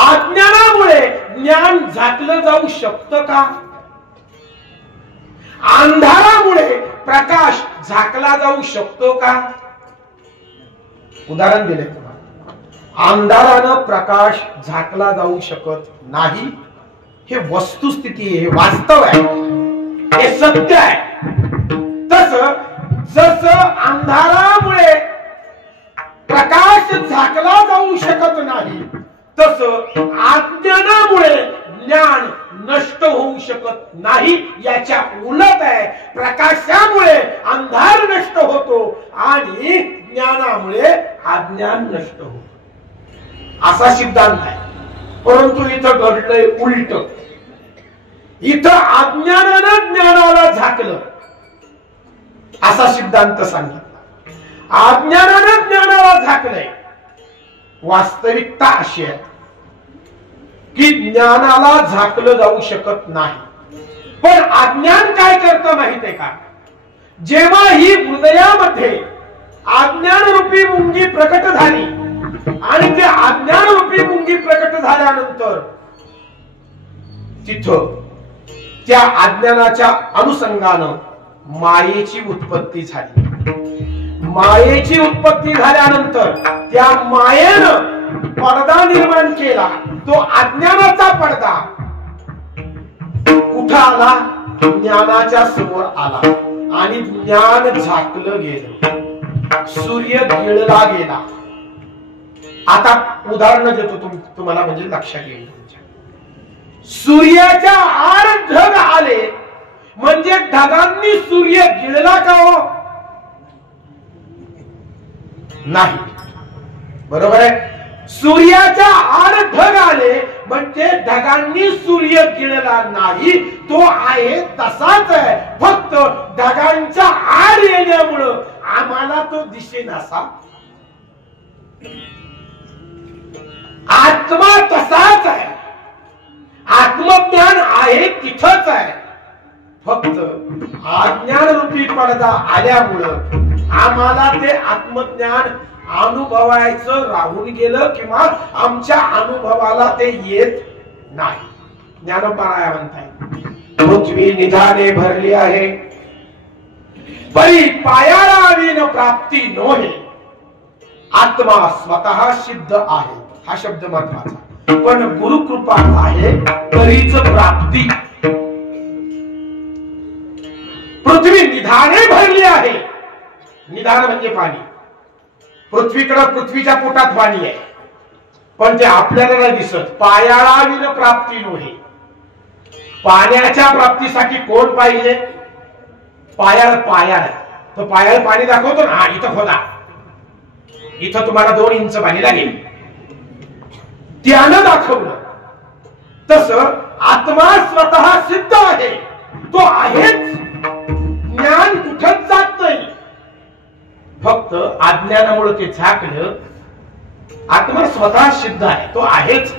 अज्ञानामुळे ज्ञान झाकलं जाऊ शकतं का? अंधारामुळे प्रकाश झाकला जाऊ शकतो का? उदाहरण दिले तुम्हाला. अंधारानं प्रकाश झाकला जाऊ शकत नाही. हे वस्तुस्थिती आहे, हे वास्तव आहे, हे सत्य आहे. जसं अंधारामुळे प्रकाश झाकला जाऊ शकत नाही, तसं अज्ञानामुळे ज्ञान नष्ट होऊ शकत नाही. याच्या उलट आहे, प्रकाशामुळे अंधार नष्ट होतो आणि ज्ञानामुळे अज्ञान नष्ट होतो, असा सिद्धांत आहे. परंतु इथं घडलंय उलट. इथं अज्ञानानं ज्ञानाला झाकलं असा सिद्धांत सांगितला. अज्ञानानं ज्ञानाला झाकलंय. वास्तविकता अशी आहे की ज्ञानाला झाकलं जाऊ शकत नाही. पण अज्ञान काय करतं माहितीये का? जेव्हा ही हृदयामध्ये अज्ञान रूपी मुंगी प्रकट झाली आणि ते अज्ञान रूपी मुंगी प्रकट झाल्यानंतर तिथं त्या अज्ञानाच्या अनुषंगानं मायेची उत्पत्ती झाली. मायेची उत्पत्ती झाल्यानंतर त्या मायेनं पडदा निर्माण केला. तो अज्ञानाचा पडदा कुठं आला? ज्ञानाच्या समोर आला आणि ज्ञान झाकलं गेलं, सूर्य गिळला गेला. आता उदाहरण देतो तुम्हाला, म्हणजे लक्षात येईल तुमच्या. सूर्याच्या आड ढग आले म्हणजे ढगांनी सूर्य गिळला का हो? नाही. बरोबर आहे. सूर्याच्या आड ढग आले म्हणजे ढगांनी सूर्य गिळला नाही, तो आहे तसाच आहे. फक्त ढगांच्या आड येण्यामुळं आम्हाला तो दिसेनासा. आत्मा तसाच आहे. आत्मज्ञान आहे तिथंच आहे. फक्त अज्ञान रूपी पडदा आल्यामुळं आम्हाला ते आत्मज्ञान अनुभवायचं राहून गेलं किंवा आमच्या अनुभवाला ते येत नाही. ज्ञानोपाराया म्हणताय, पृथ्वी निधाने भरली आहे, परी पायाला विन प्राप्ती नोहे. आत्मा स्वतः सिद्ध आहे. हा शब्द महत्वाचा. पण गुरुकृपा आहे तरीच प्राप्ती. पृथ्वी निधाने भरली आहे. निधान म्हणजे पाणी. पृथ्वीकडे पृथ्वीच्या पोटात पाणी आहे, पण ते आपल्याला नाही दिसत. पायाळा विन प्राप्ती नोहे. पाण्याच्या प्राप्तीसाठी कोण पाहिजे? पायाळ. पायाळ तो पायाळ पाणी दाखवतो ना, इथं खोदा, इथं तुम्हाला 2 इंच पाणी लागेल, त्यानं दाखवलं. तसं आत्मा स्वतः सिद्ध आहे, तो आहेच. ज्ञान कुठंच जात नाही. फक्त अज्ञानामुळे ते झाकलं. आत्मा स्वतः सिद्ध आहे, तो आहेच.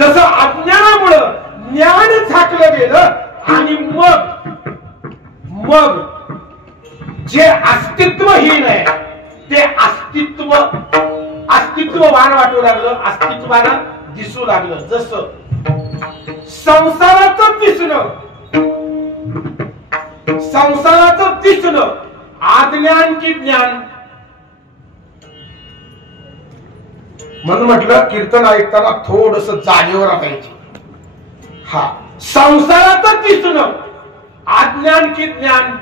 तसं अज्ञानामुळं ज्ञान झाकलं गेलं आणि मग जे अस्तित्वहीन आहे ते अस्तित्ववान वाटू लागलं, अस्तित्वानं दिसू लागलं. जसं संसाराचं दिसणं अज्ञान की ज्ञान. म्हणून म्हटलं कीर्तन ऐकताना थोडस जागेवर राहायचे. हा, संसाराचं दिसणं अज्ञान की ज्ञान.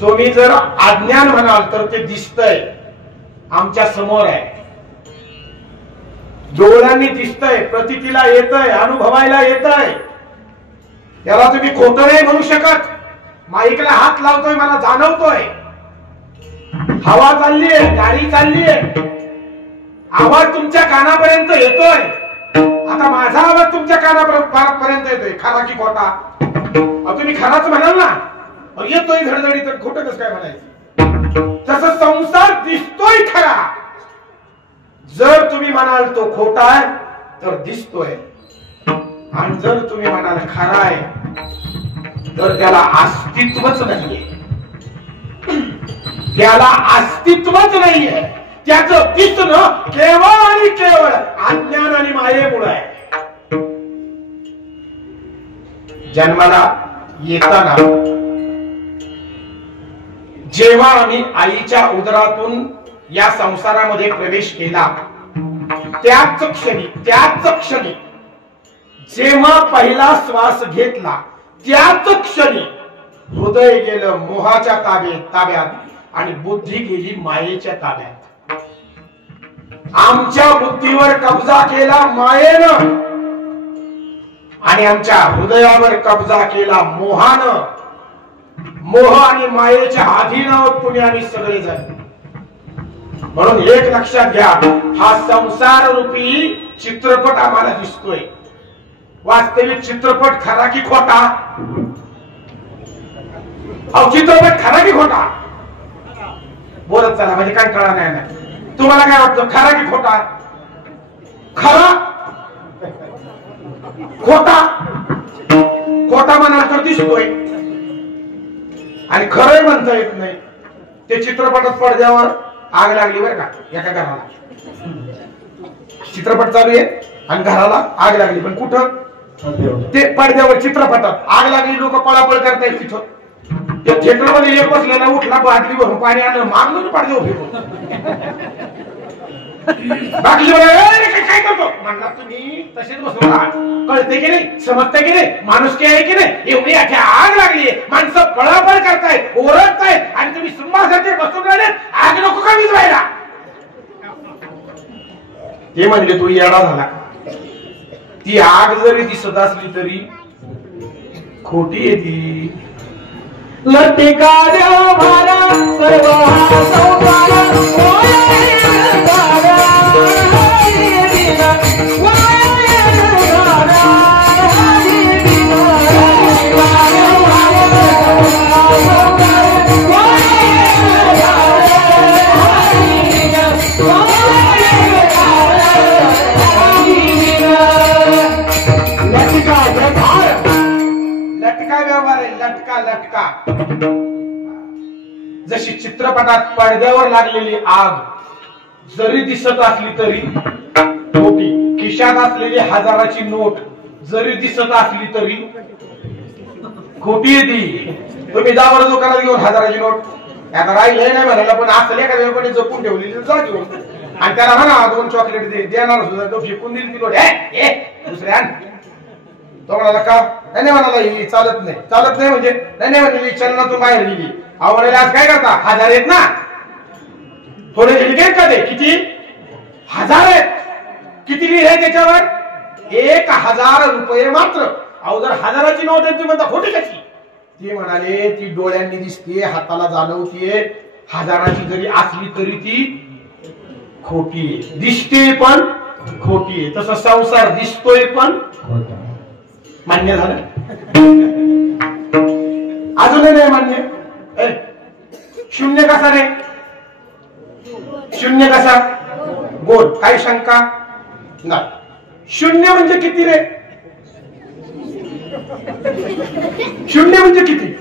तुम्ही जर अज्ञान म्हणाल तर ते दिसतंय, आमच्या समोर आहे, डोळ्यांनी दिसतंय, प्रतीतीला येतंय, अनुभवायला येतंय. त्याला तुम्ही खोटं नाही म्हणू शकत. माईकला हात लावतोय, मला जाणवतोय, हवा चाललीये, गाडी चाललीये, आवाज तुमच्या कानापर्यंत येतोय. आता माझा आवाज तुमच्या कानापर्यंत येतोय, खरा की खोटा? तुम्ही खराच म्हणाल ना, येतोय धडधडी, तर खोटं कसं काय म्हणायचं? तसं संसार दिसतोय खरा. जर तुम्ही म्हणाल तो खोटा आहे तर दिसतोय, आणि जर तुम्ही म्हणाल खरा आहे तर त्याला अस्तित्वच नाहीये. त्याला अस्तित्वच नाहीये. त्याचं दिसणं केवळ आणि केवळ अज्ञान आणि मायेमुळे आहे. जन्माला येताना जेव्हा आम्ही आईच्या उदरातून या संसारामध्ये प्रवेश केला, त्याच क्षणी जेव्हा पहिला श्वास घेतला, त्याच क्षणी हृदय गेलं मोहाच्या ताब्यात आणि बुद्धी गेली मायेच्या ताब्यात. आमच्या बुद्धीवर कब्जा केला मायेनं आणि आमच्या हृदयावर कब्जा केला मोहानं. मोह आणि मायेच्या अधीन आहोत तुम्ही आम्ही सगळेजण. म्हणून एक लक्षात घ्या, हा संसार रूपी चित्रपट आम्हाला दिसतोय. वास्तविक चित्रपट खरा की खोटा? चित्रपट खरा की खोटा? बोलत चला, म्हणजे काय कळा नाही. तुम्हाला काय वाटतं, खरा की खोटा? खरा? खोटा? खोटा म्हणाल तर दिसतोय आणि खरंय म्हणता येत नाही. ते चित्रपटात पडद्यावर आग लागली बरं का, एका घराला चित्रपट चालू आहे आणि घराला आग लागली, पण कुठं? ते पडद्यावर चित्रपटात आग लागली, लोक पळापळ करतायत. तिथं त्या थिएटर मध्ये एक बसलेला उठला, बाटली भरून पाणी आणलं, मागून पडद्यावर फेकून. बाकी काय करतो म्हणला, तुम्ही तसेच बसून राहा. कळते की नाही, समजते की नाही, माणूस आहे की नाही? एवढी अख्या आग लागली, माणसं पळापळ करताय, ओरडताय, आणि तुम्ही सुंभासारखे बसून राहिले. आग नको का विजवायला? ते म्हणले तू येडा झाला. ती आग जरी दिसत असली तरी खोटी आहे ती. लटिका देव भारा सर्व हा संसार लटका. जशी चित्रपटात पडद्यावर लागलेली आग जरी दिसत असली तरी खोटी. खिशात असलेली हजाराची नोट जरी दिसत असली तरी खोटी आहे ती. तुम्ही जावर दुकानात घेऊन हजाराची नोट, आता राहिले नाही म्हणायला, पण असले का कोणी जपून ठेवलेली जा घेऊन, आणि त्याला म्हणा 2 चॉकलेट देणार सुद्धा, तो फेकून दिली ती नोट. दुसऱ्या तो म्हणाला का? नाही म्हणाला, ही चालत नाही म्हणजे नाही म्हणजे चलनातून बाहेर गेली. आवडलेला आज काय करता? 1000 आहेत ना, थोडे लिहिलेत का ते? किती? 1000 आहेत. किती लिहिले त्याच्यावर? 1000 रुपये मात्र. अहो जर 1000ची नोट आहे तुम्ही म्हणता खोटी कशी? ते म्हणाले ती डोळ्यांनी दिसते, हाताला जाणवतीये, 1000ची जरी असली तरी ती खोटी आहे. दिसते पण खोटी आहे. तसं संसार दिसतोय पण खोटा. मान्य झालं? अजूनही नाही मान्य. शून्य कसा रे? शून्य कसा? गोल. काही शंका नाही. शून्य म्हणजे किती रे? शून्य म्हणजे किती?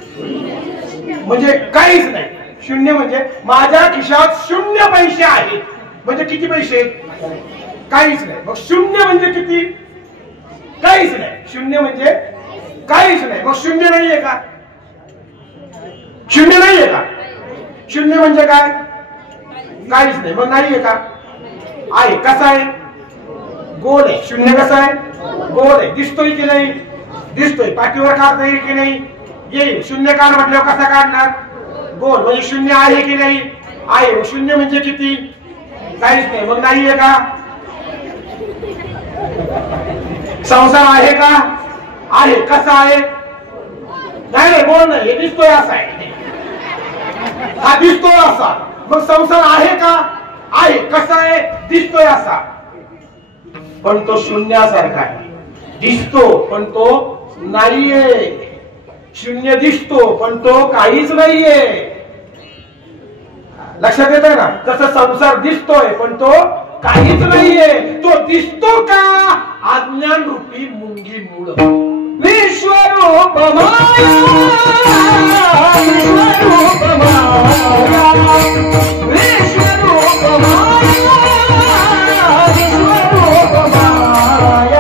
म्हणजे काहीच नाही. शून्य म्हणजे माझ्या खिशात 0 पैसे आहेत, म्हणजे किती पैसे? काहीच नाही. मग शून्य म्हणजे किती? काहीच नाही. शून्य म्हणजे काहीच नाही. मग शून्य नाहीये का? शून्य नाहीये का? शून्य म्हणजे काय? काहीच नाही. मग नाहीये का? आहे. कसा आहे? गोल आहे. शून्य कसा आहे? गोल आहे. दिसतोय की नाही? दिसतोय. पाठीवर काढता येईल की नाही? येईल. शून्य काढ म्हटल्यावर कसा काढणार? गोल म्हणजे शून्य आहे की नाही? आहे. शून्य म्हणजे किती? काहीच नाही. मग नाहीये का? संसार आहे का? आहे. कसा आहे? नाही गोल नाही, हे दिसतोय असा आहे. हा दिसतोय असा. मग संसार आहे का? आहे. कसा आहे? दिसतोय असा. पण तो शून्यासारखा आहे. दिसतो पण तो नाहीये. शून्य दिसतो पण तो काहीच नाहीये. लक्षात येत आहे ना? तसं संसार दिसतोय पण तो काहीच नाहीये. तो दिसतो का? अज्ञान रूपी मुंगी मूळ. विश्वरूप माया, विश्वरूप माया, विश्वरूप माया, विश्वरूप माया, विश्वरूप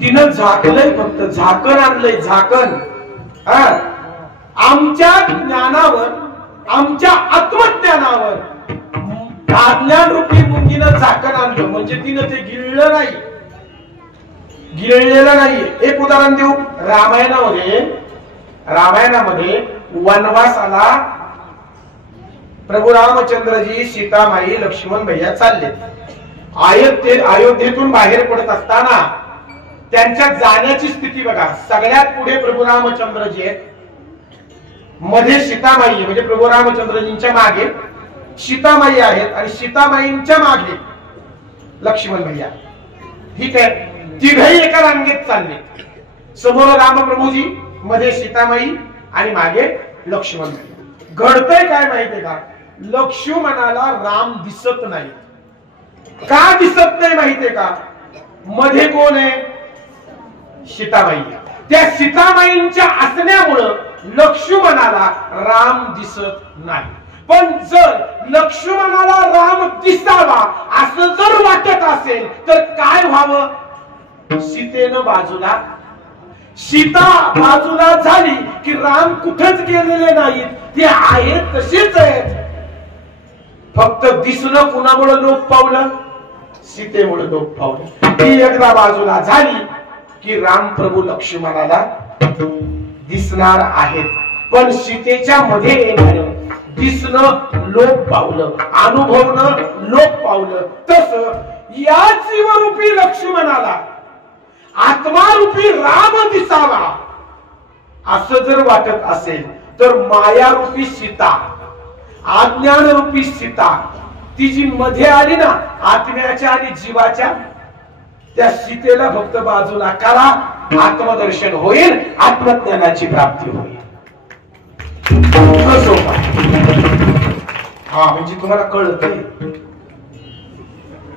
तिनं झाकलंय. फक्त झाकण आणलंय. झाकण. आमच्या ज्ञानावर, आमच्या आत्मज्ञानावर अज्ञान रूपी मुंगीनं झाकण आणलं. म्हणजे तिनं ते गिळलं नाही, गिळलेलं नाही. एक उदाहरण देऊ. रामायणामध्ये वनवासाला प्रभू रामचंद्रजी, सीतामाई, लक्ष्मण भैया चालले. अयोध्येतून बाहेर पडत असताना त्यांच्या जाण्याची स्थिती बघा. सगळ्यात पुढे प्रभू रामचंद्रजी आहेत, मध्ये सीतामाई म्हणजे प्रभू रामचंद्रजींच्या मागे सीतामाई आहेत आणि सीतामाईंच्या मागे लक्ष्मण भैया. ठीक आहे. तिघही एका रांगेत चालले. समोर रामप्रभूजी, मध्ये सीतामाई आणि मागे लक्ष्मण भैया. घडतंय काय माहितीये का? लक्ष्मणाला राम दिसत नाही. का दिसत नाही माहितीये का? मध्ये कोण आहे? सीतामाई. त्या सीतामाईंच्या असण्यामुळं लक्ष्मणाला राम दिसत नाही. पण जर लक्ष्मणाला राम दिसावा असं जर वाटत असेल तर काय व्हावं? सीतेनं बाजूला, सीता बाजूला झाली की राम कुठेच गेलेले नाहीत. ते आहेत तसेच आहेत. फक्त दिसणं कुणामुळे लोप पावलं? सीतेमुळे लोप पावलं. ती एकदा बाजूला झाली की राम प्रभू लक्ष्मणाला दिसणार आहेत. पण सीतेच्या मध्ये येणारं दिसणं लोप पावलं, अनुभवणं लोप पावलं. तसं या जीवरूपी लक्ष्मणाला आत्मारूपी राम दिसावा असं जर वाटत असेल तर मायारूपी सीता, आज्ञानरूपी सीता, ती जी मध्ये आली ना आत्म्याच्या आणि जीवाच्या, त्या सीतेला फक्त बाजूला करा. आत्मदर्शन होईल, आत्मज्ञानाची प्राप्ती होईल. हा म्हणजे तुम्हाला कळतंय,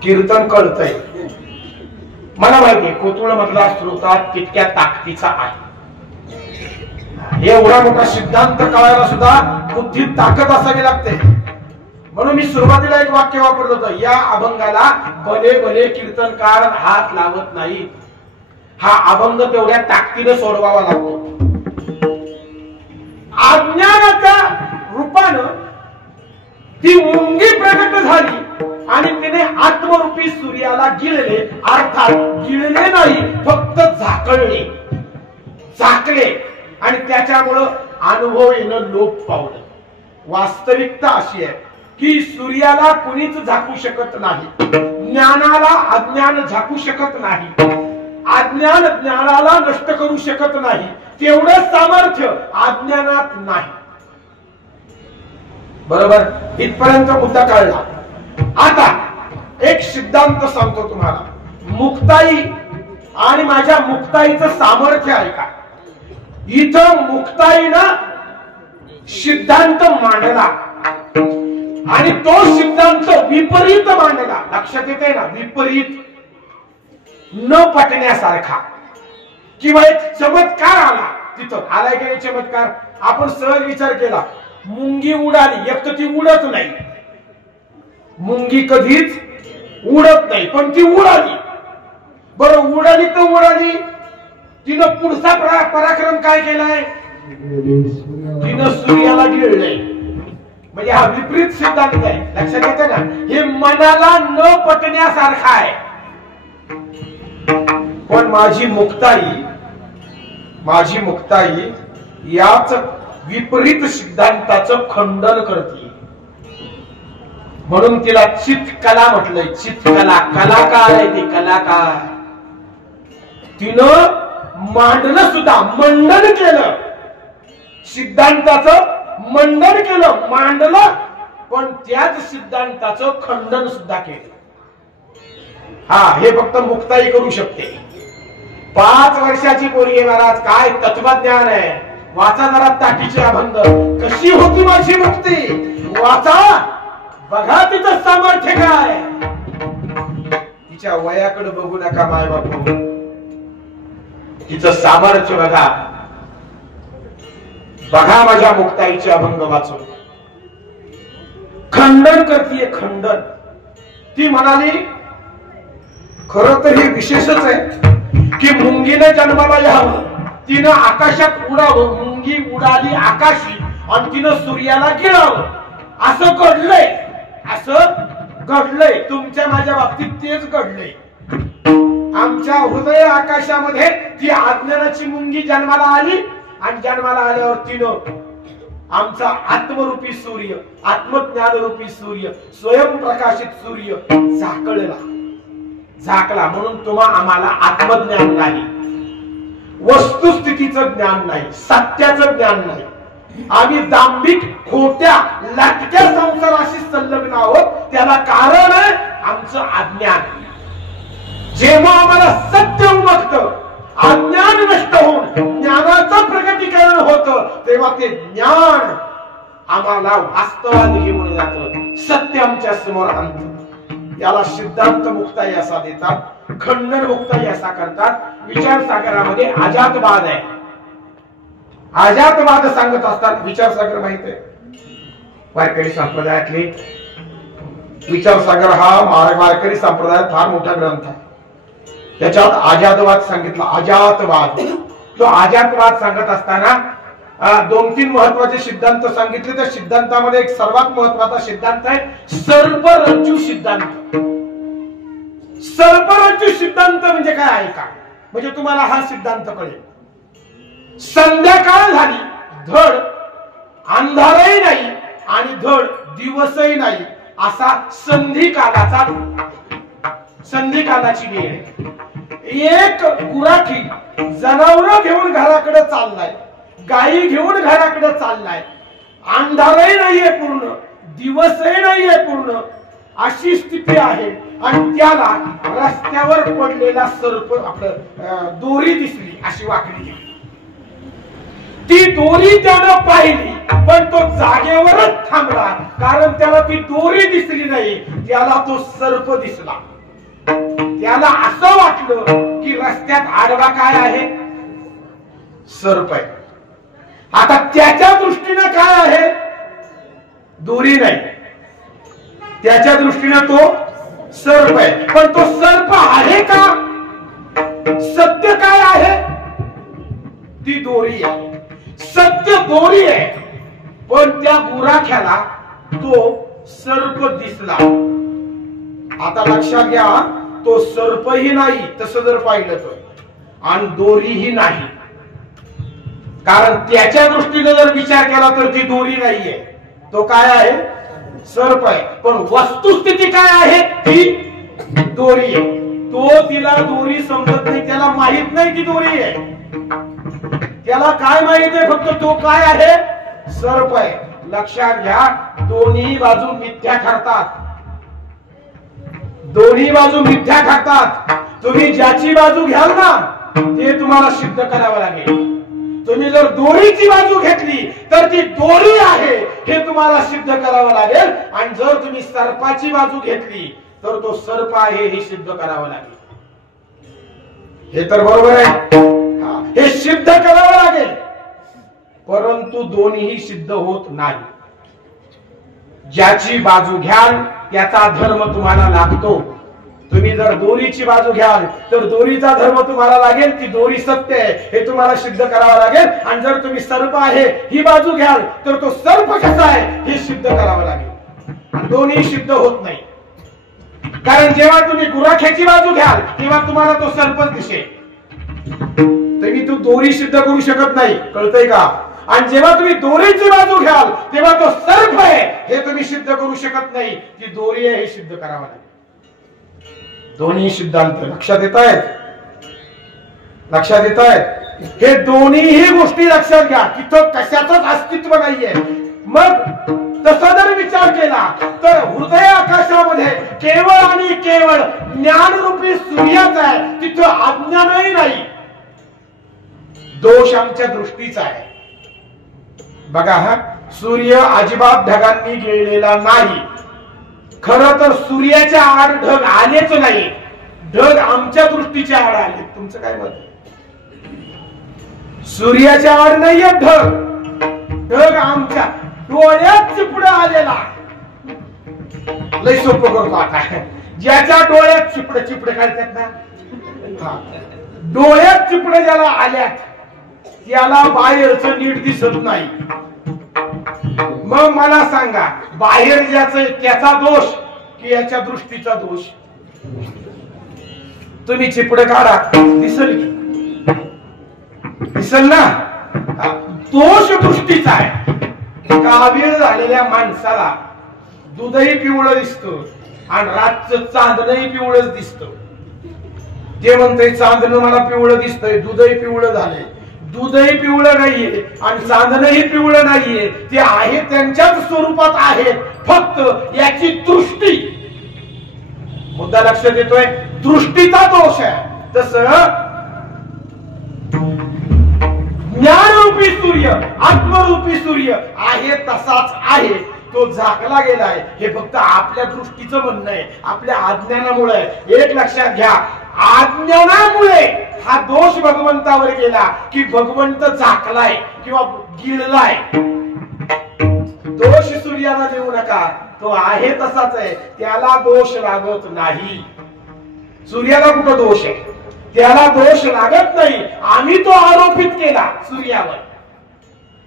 कीर्तन कळतंय. मला माहितीये कोतुळ मधला श्रोता तितक्या ताकदीचा आहे. एवढा मोठा सिद्धांत कळायला सुद्धा बुद्धीत ताकद असावी लागते. म्हणून मी सुरुवातीला एक वाक्य वापरलं होतं, या अभंगाला भले भले कीर्तनकार हात लावत नाही. हा अभंग तेवढ्या ताकदीने सोडवावा लागतो. अज्ञानाच्या रूपानं ती मुंगी प्रकट झाली आणि तिने आत्मरूपी सूर्याला गिळले. अर्थात गिळले नाही, फक्त झाकळले, झाकले आणि त्याच्यामुळं अनुभव येणं लोप पावलं. वास्तविकता अशी आहे की सूर्याला कुणीच झाकू शकत नाही, ज्ञानाला अज्ञान झाकू शकत नाही, अज्ञान ज्ञानाला नष्ट करू शकत नाही, तेवढं सामर्थ्य अज्ञानात नाही. बरोबर, इथपर्यंत मुद्दा कळला. आता एक सिद्धांत सांगतो तुम्हाला. मुक्ताई आणि माझ्या मुक्ताईचं सामर्थ्य आहे का? इथं मुक्ताईनं सिद्धांत मांडला आणि तो सिद्धांत विपरीत मांडला. लक्षात येते ना? विपरीत, न पटण्यासारखा किंवा एक चमत्कार आला. तिथं आलाय का चमत्कार? आपण सहज विचार केला, मुंगी उडाली, एक तर ती उडत नाही, मुंगी कधीच उडत नाही, पण ती उडाली. बरं, उडाली तर उडाली, तिनं पुढचा पराक्रम काय केलाय? तिनं सूर्याला गिळलंय. म्हणजे हा विपरीत सिद्धांत आहे. लक्षात येते ना? हे मनाला न पटण्यासारखं आहे. पण माझी मुक्ताई याच विपरीत सिद्धांताचं खंडन करते. म्हणून तिला चित्कला म्हटलंय. चित्कला, कलाकार आहे ती, कलाकार. तिनं मांडलं सुद्धा, मंडन केलं, सिद्धांताचं मंडन केलं, मांडलं, पण त्याच सिद्धांताचं खंडन सुद्धा केलं. हा, हे फक्त मुक्ताई करू शकते. 5 वर्षाची पोरगी महाराज, काय तत्वज्ञान आहे. वाचा जरा ताटीचे अभंग. कशी होती माझी मुक्ती, वाचा, बघा तिचं सामर्थ्य काय. तिच्या वयाकडे बघू नका माय बापू, तिचं सामर्थ्य बघा. बघा माझ्या मुक्ताईचे अभंग वाचून. खंडन करतीये, खंडन. ती म्हणाली, खरं तर हे विशेषच आहे की मुंगीने जन्माला यावं, तिनं आकाशात उडावं. मुंगी उडाली आकाशी आणि तिनं सूर्याला गिळावं. असं घडलंय, असं घडलंय. तुमच्या माझ्या बाबतीत तेच घडलंय. आमच्या हृदय आकाशामध्ये ती अज्ञानाची मुंगी जन्माला आली आणि जन्माला आल्यावर तिनं आमचा आत्मरूपी सूर्य, आत्मज्ञानरूपी सूर्य, स्वयंप्रकाशित सूर्य झाकला. म्हणून आम्हाला आत्मज्ञान नाही, वस्तुस्थितीचं ज्ञान नाही, सत्याचं ज्ञान नाही. आम्ही दांभिक, खोट्या, लाटक्या संसाराशी संलग्न आहोत. त्याला कारण आहे आमचं अज्ञान. जेव्हा आम्हाला सत्य उमगतं, अज्ञान नष्ट होऊन ज्ञानाचं प्रकटीकरण होतं, तेव्हा ते ज्ञान आम्हाला वास्तवात घेऊन जातं, सत्य आमच्या समोर आणतं. याला सिद्धांत मुक्ताई असा देतात, खंडन मुक्ताई असा करतात. विचार सागरामध्ये अजातवाद आहे. अजातवाद सांगत असतात. विचार सागर माहित आहे? वारकरी संप्रदायातले विचार सागर हा वारकरी संप्रदायात फार मोठा ग्रंथ आहे. त्याच्यात अजातवाद सांगितला. अजातवाद, तो अजातवाद सांगत असताना 2-3 महत्वाचे सिद्धांत सांगितले. त्या सिद्धांतामध्ये एक सर्वात महत्वाचा सिद्धांत आहे सर्परज्जू सिद्धांत. सर्परज्जू सिद्धांत म्हणजे काय आहे का? म्हणजे तुम्हाला हा सिद्धांत कळेल. संध्याकाळ झाली, धड अंधारही नाही आणि धड दिवसही नाही, असा संधिकालाची वेळ आहे. एक गुराखी जनावर घेऊन घराकडे चाललाय, गायी घेऊन घराकडे चाललाय. अंधारही नाहीये पूर्ण, दिवसही नाहीये पूर्ण, अशी स्थिती आहे. आणि त्याला रस्त्यावर पडलेला सर्प, आपलं दोरी दिसली, अशी वाकडी गेली. ती दोरी त्यानं पाहिली, पण तो जागेवरच थांबला, कारण त्याला ती दोरी दिसली नाही, त्याला तो सर्प दिसला. त्याला असं वाटलं की रस्त्यात आडवा काय आहे? सर्प आहे. आता त्याच्या दृष्टीने काय आहे? दोरी नाही, त्याच्या दृष्टीने तो सर्प आहे. पण तो सर्प आहे का? सत्य काय आहे? ती दोरी आहे. सत्य दोरी आहे, पण त्या गुराख्याला तो सर्प दिसला. आता लक्षात घ्या, तो सर्पही नाही तसं जर पाहिलं तर, आणि दोरीही नाही. कारण त्याच्या दृष्टीने जर विचार केला तर ती दोरी नाहीये, तो काय आहे? सर्प आहे, पण वस्तुस्थिती काय आहे? ती दोरी आहे. तो तिला दोरी समजत नाही, त्याला माहित नाही ती दोरी आहे. त्याला काय माहित आहे? फक्त तो काय आहे? सर्प आहे. लक्षात घ्या, दोन्ही बाजू मिथ्या ठरतात. दोन्ही बाजू मिथ्या ठरतात. तुम्ही ज्याची बाजू घ्याल ना ते तुम्हाला सिद्ध करावं लागेल. तुम्ही जर दोरीची बाजू घेतली तर ती दोरी आहे हे तुम्हाला सिद्ध करावं लागेल, आणि जर तुम्ही सर्पाची बाजू घेतली तर तो सर्प आहे हे सिद्ध करावं लागेल. हे तर बरोबर आहे, हे सिद्ध करावं लागेल. परंतु दोन्ही सिद्ध होत नाही. ज्याची बाजू घ्याल त्याचा धर्म तुम्हाला लागतो. तुम्ही जर दोरीची बाजू घ्याल तर दोरीचा धर्म तुम्हाला लागेल, ती दोरी सत्य आहे हे तुम्हाला सिद्ध करावं लागेल. आणि जर तुम्ही सर्प आहे ही बाजू घ्याल तर तो सर्प कसा आहे हे सिद्ध करावं लागेल. दोन्ही सिद्ध होत नाही. कारण जेव्हा तुम्ही गुराख्याची बाजू घ्याल तेव्हा तुम्हाला तो सर्पच दिसेल. तुम्ही तो दोरी सिद्ध करू शकत नाही, कळतंय का? आणि जेव्हा तुम्ही दोरीची बाजू घ्याल तेव्हा तो सर्प आहे हे तुम्ही सिद्ध करू शकत नाही, ती दोरी आहे हे सिद्ध करावं लागेल. दोन्ही सिद्धांत लक्षात येत आहेत? लक्षात येत आहेत? हे दोन्हीही गोष्टी लक्षात घ्या. तिथं कशाचंच अस्तित्व नाहीये. मग तसा जर विचार केला तर हृदय आकाशामध्ये केवळ आणि केवळ ज्ञानरूपी सूर्यच आहे, तिथं अज्ञानही नाही. दोष आमच्या दृष्टीचा आहे. बघा, हा सूर्य अजिबात ढगांनी गिळलेला नाही. खरं तर सूर्याच्या आड ढग आलेच नाही, ढग आमच्या दृष्टीच्या आड आले. तुमचं काय मत? सूर्याच्या आड नाहीये ढग, ढग आमच्या डोळ्यात चिपड आलेला. लय सोपं करतो आता. ज्याच्या डोळ्यात चिपड काढतात ना, डोळ्यात चिपड ज्याला आल्यात त्याला बाहेरचं नीट दिसत नाही. मग मला सांगा, बाहेर ज्याचं त्याचा दोष की याच्या दृष्टीचा दोष? तुम्ही चिपड काढा, दिसल की? दिसल ना. दोष दृष्टीचा आहे. कावीळ झालेल्या माणसाला दूधही पिवळं दिसतं आणि रातचं चांदणंही पिवळंच दिसतं. ते म्हणतंय चांदणं मला पिवळं दिसतंय, दूधही पिवळं झालंय. दूधही पिवळं नाहीये आणि चांदणंही पिवळं नाहीये, ते आहे त्यांच्याच स्वरूपात आहेत, फक्त याची दृष्टी. मुद्दा लक्षात येतोय? दृष्टीचा दोष आहे. तसं ज्ञानरूपी सूर्य, आत्मरूपी सूर्य आहे तसाच आहे, तो झाकला गेलाय. हे फक्त आपल्या दृष्टीचं म्हणणं आहे, आपल्या अज्ञानामुळे. एक लक्षात घ्या, अज्ञानामुळे हा दोष भगवंतावर गेला की भगवंत झाकलाय किंवा गिळलाय. दोष सूर्याला देऊ नका, तो आहे तसाच आहे, त्याला दोष लागत नाही. सूर्याला कुठं दोष आहे? त्याला दोष लागत नाही. आम्ही तो आरोपित केला सूर्यावर,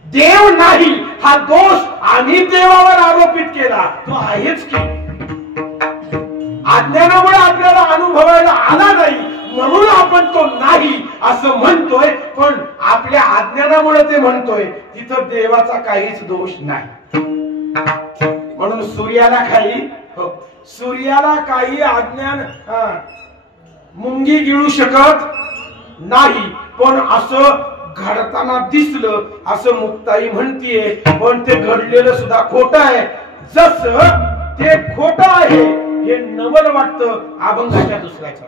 देव नाही हा दोष आम्ही देवावर आरोपित केला. तो आहेच की. अज्ञानामुळे आपल्याला अनुभवायला आला नाही म्हणून आपण तो नाही असं म्हणतोय, पण आपल्या अज्ञानामुळे ते म्हणतोय. तिथं देवाचा काहीच दोष नाही. म्हणून सूर्याला काही अज्ञान मुंगी गिळू शकत नाही. पण असं घडताना दिसलं असं मुक्ताई म्हणतीये, पण ते घडलेलं सुद्धा खोटं आहे. जसं ते खोटं आहे हे नवल वाटतं अभंगाच्या दुसऱ्याच्या.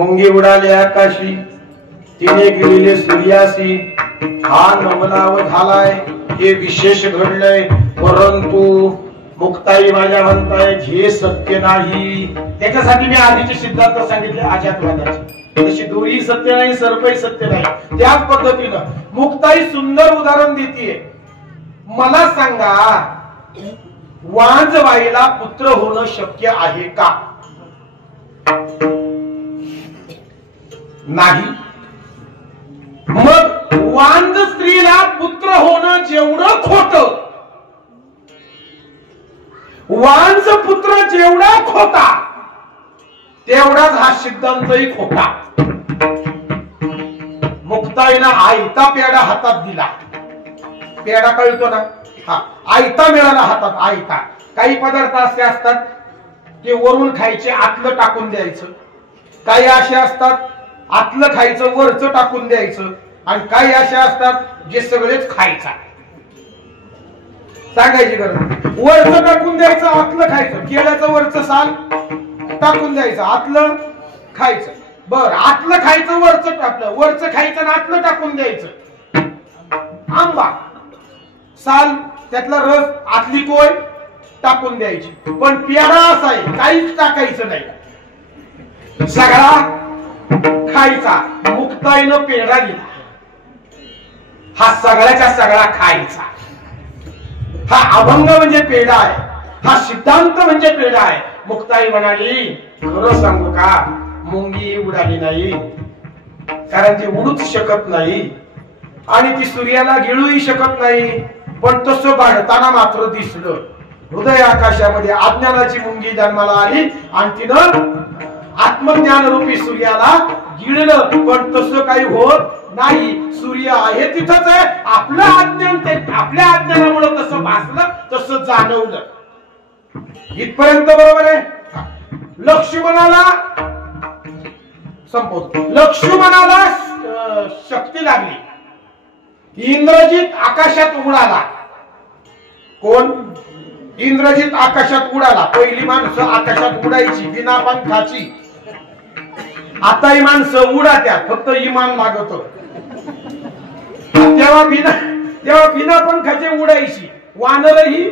मुंगी उडाली आकाशी, तिने गेलेले सूर्यासी, हा नवलाव झालाय, हे विशेष घडलंय. परंतु मुक्ताई माझ्या म्हणताय हे सत्य नाही. त्याच्यासाठी मी आधीचे सिद्धांत सांगितले अजातवादाचे. तशी दोरी सत्य नाही, सर्पही सत्य नाही. त्याच पद्धतीनं मुक्ताई सुंदर उदाहरण देतीये. मला सांगा, वांजवाईला पुत्र होणं शक्य आहे का? नाही. मग वांज स्त्रीला पुत्र होणं जेवढं खोट, वांज पुत्र जेवढा खोटा, तेवढाच हा सिद्धांतही खोटा. मुक्ताईनं आयता पेढा हातात दिला. पेढा कळतो ना, हा आयता मिळाला हातात, आयता. काही पदार्थ असे असतात ते वरून खायचे, आतलं टाकून द्यायचं. काही असे असतात आतलं खायचं, वरचं टाकून द्यायचं. आणि काही असे असतात जे सगळेच खायचा. सांगायची गरज, वरचं टाकून द्यायचं, आतलं खायचं. केळ्याचं वरचं साल टाकून द्यायचं, आतलं खायचं. बर, आतलं खायचं, वरचं टाकलं, वरचं खायचं आणि आतलं टाकून द्यायचं. आंबा, साल, त्यातला रस, आतली कोय टाकून द्यायची. पण पेढा असा आहे, काहीच टाकायचं नाही, सगळा खायचा. मुक्ताईनं पेढा दिला, हा सगळ्याच्या सगळा खायचा. हा अभंग म्हणजे पेढा आहे, हा सिद्धांत म्हणजे पेढा आहे. मुक्ताई म्हणाली, खरं सांगू का, मुंगी उडाली नाही, कारण ती उडूच शकत नाही आणि ती सूर्याला गिळूही शकत नाही. पण तसं बाळताना मात्र दिसलं. हृदय आकाशामध्ये अज्ञानाची मुंगी जन्माला आली आणि तिनं आत्मज्ञान रूपी सूर्याला गिळलं. पण तसं काही होत नाही. सूर्य आहे तिथंच आहे. आपलं अज्ञान, ते आपल्या अज्ञानामुळे कसं भासलं, तसं जाणवलं. इथपर्यंत बरोबर आहे. लक्ष्मणाला संपवतो. लक्ष्मणाला शक्ती लागली. इंद्रजित आकाशात उडाला. कोण? इंद्रजित आकाशात उडाला. पहिली माणसं आकाशात उडायची बिना पंखाची. आता ही माणसं उडात्यात, फक्त इमान लागत. तेव्हा बिना पंखाचे उडायची. वानर ही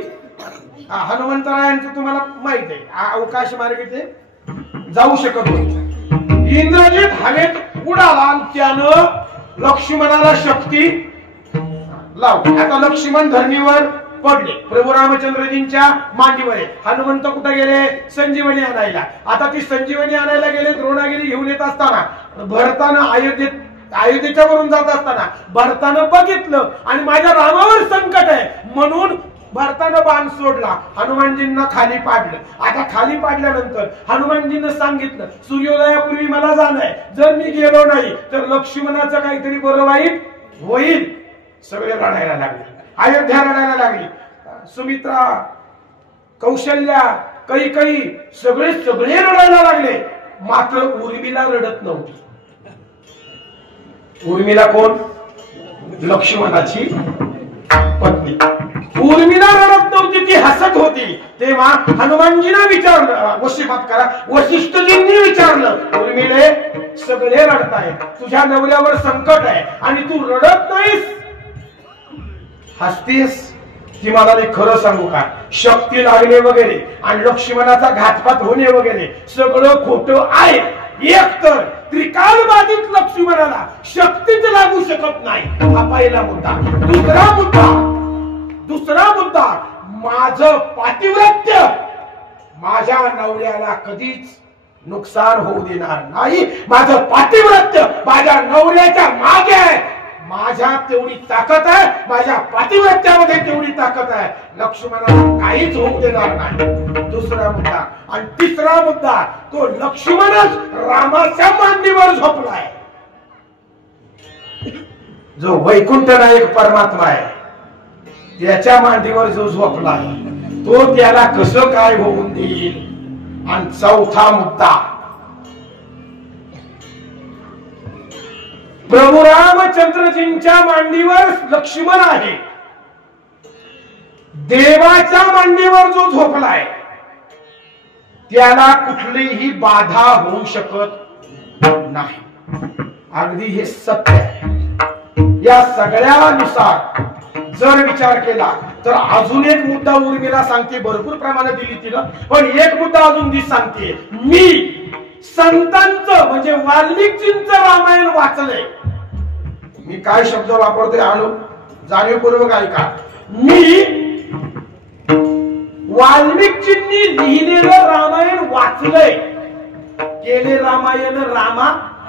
हनुमंतरायांचं तुम्हाला माहित आहे, अवकाश मार्गे ते जाऊ शकत होते. इंद्रजित हवेत उडाला आणि त्यानं लक्ष्मणाला शक्ती लावली. आता लक्ष्मण धरणीवर पडले, प्रभू रामचंद्रजींच्या मांडीवर. हनुमंत कुठे गेले? संजीवनी आणायला. आता ती संजीवनी आणायला गेले. द्रोणागिरी घेऊन येत असताना भरतानं अयोध्येच्या वरून जात असताना भरतानं बघितलं आणि माझ्या रामावर संकट आहे म्हणून भरतानं बाण सोडला. हनुमानजींना खाली पाडलं. आता खाली पाडल्यानंतर हनुमानजींना सांगितलं, सूर्योदयापूर्वी मला जाणं आहे. जर मी गेलो नाही तर लक्ष्मणाचं काहीतरी बरं वाईट होईल. सगळे रडायला लागले. अयोध्या रडायला लागली. सुमित्रा, कौशल्या, कैकेयी सगळे रडायला लागले. मात्र उर्मिला रडत नव्हती. उर्मिला कोण? लक्ष्मणाची पत्नी. उर्मिला रडत नव्हती, ती हसत होती. तेव्हा हनुमानजींना विचारलं, वशिष्ठात करा. वशिष्ठजींनी विचारलं, उर्मिले सगळे रडताय, तुझ्या नवऱ्यावर संकट आहे आणि तू रडत नाहीस, हसतीस. ती मला खरं सांगू का, शक्ती लागणे वगैरे आणि लक्ष्मणाचा घातपात होणे वगैरे सगळं खोटं आहे. एक तर त्रिकालबाधित लक्ष्मणाला शक्तीच लागू शकत नाही, हा पहिला मुद्दा. दुसरा मुद्दा, माझं पातिव्रत्य माझ्या नवऱ्याला कधीच नुकसान होऊ देणार नाही. माझं पातिव्रत्य माझ्या नवऱ्याच्या मागे आहे. माझ्यात तेवढी ताकद आहे, माझ्या पातिव्रत्यामध्ये तेवढी ताकद आहे. लक्ष्मणाला काहीच होऊ देणार नाही. दुसरा मुद्दा. आणि तिसरा मुद्दा, तो लक्ष्मणच रामाच्या मांडीवर झोपलाय. जो वैकुंठ नायक परमात्मा आहे त्याच्या मांडीवर जो झोपलाय तो त्याला कसं काय होऊन देईल. आणि चौथा मुद्दा, प्रभू रामचंद्रजींच्या मांडीवर लक्ष्मण आहे. देवाच्या मांडीवर जो झोपलाय त्याला कुठलीही बाधा होऊ शकत नाही. अगदी हे सत्य आहे. या सगळ्यानुसार जर विचार केला तर अजून एक मुद्दा उर्मिला सांगते, भरपूर प्रमाणात दिली तिला, पण एक मुद्दा अजून ती सांगते. मी संतांचं म्हणजे वाल्मिकींचं रामायण वाचलंय. मी काय शब्द वापरतोय आणू जाणीवपूर्वक ऐका. मी वाल्मिकींनी लिहिलेलं रामायण वाचलंय. केले रामायण रामा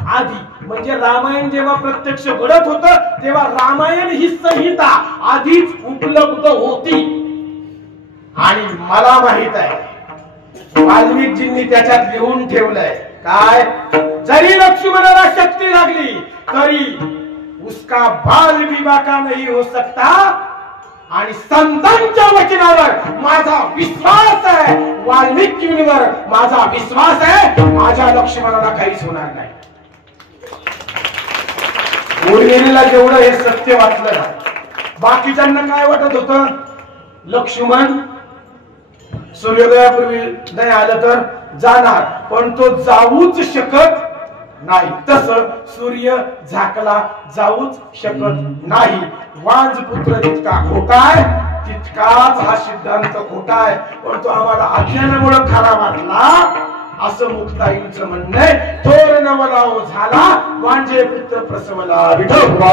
आधी, म्हणजे रामायण जेव्हा प्रत्यक्ष घडत होत तेव्हा रामायण ही संहिता आधीच उपलब्ध होती. आणि मला माहित आहे वाल्मिकींनी त्याच्यात लिहून ठेवलंय काय, जरी लक्ष्मणाला शक्ती लागली तरी उसका बाल विवाह का नहीं हो सकता. आणि संतांच्या वचनावर माझा विश्वास आहे, वाल्मिकींवर माझा विश्वास आहे, माझ्या लक्ष्मणाला काहीच होणार नाही. उर्मिलेला जेवढं हे सत्य वाटलं ना, बाकीच्यांना काय वाटत होतं, लक्ष्मण सूर्योदयापूर्वी नाही आलं तर जाणार, पण तो जाऊच शकत नाही. तसं सूर्य झाकला जाऊच शकत नाही. वांजपुत्र जितका खोटा आहे तितकाच हा सिद्धांत खोटा आहे, पण तो आम्हाला अज्ञानामुळे खरा वाटला असं मुक्ताईंचं म्हणणं आहे. थोर नवलाव झाला वांजे पुत्र प्रसवला विठोबा.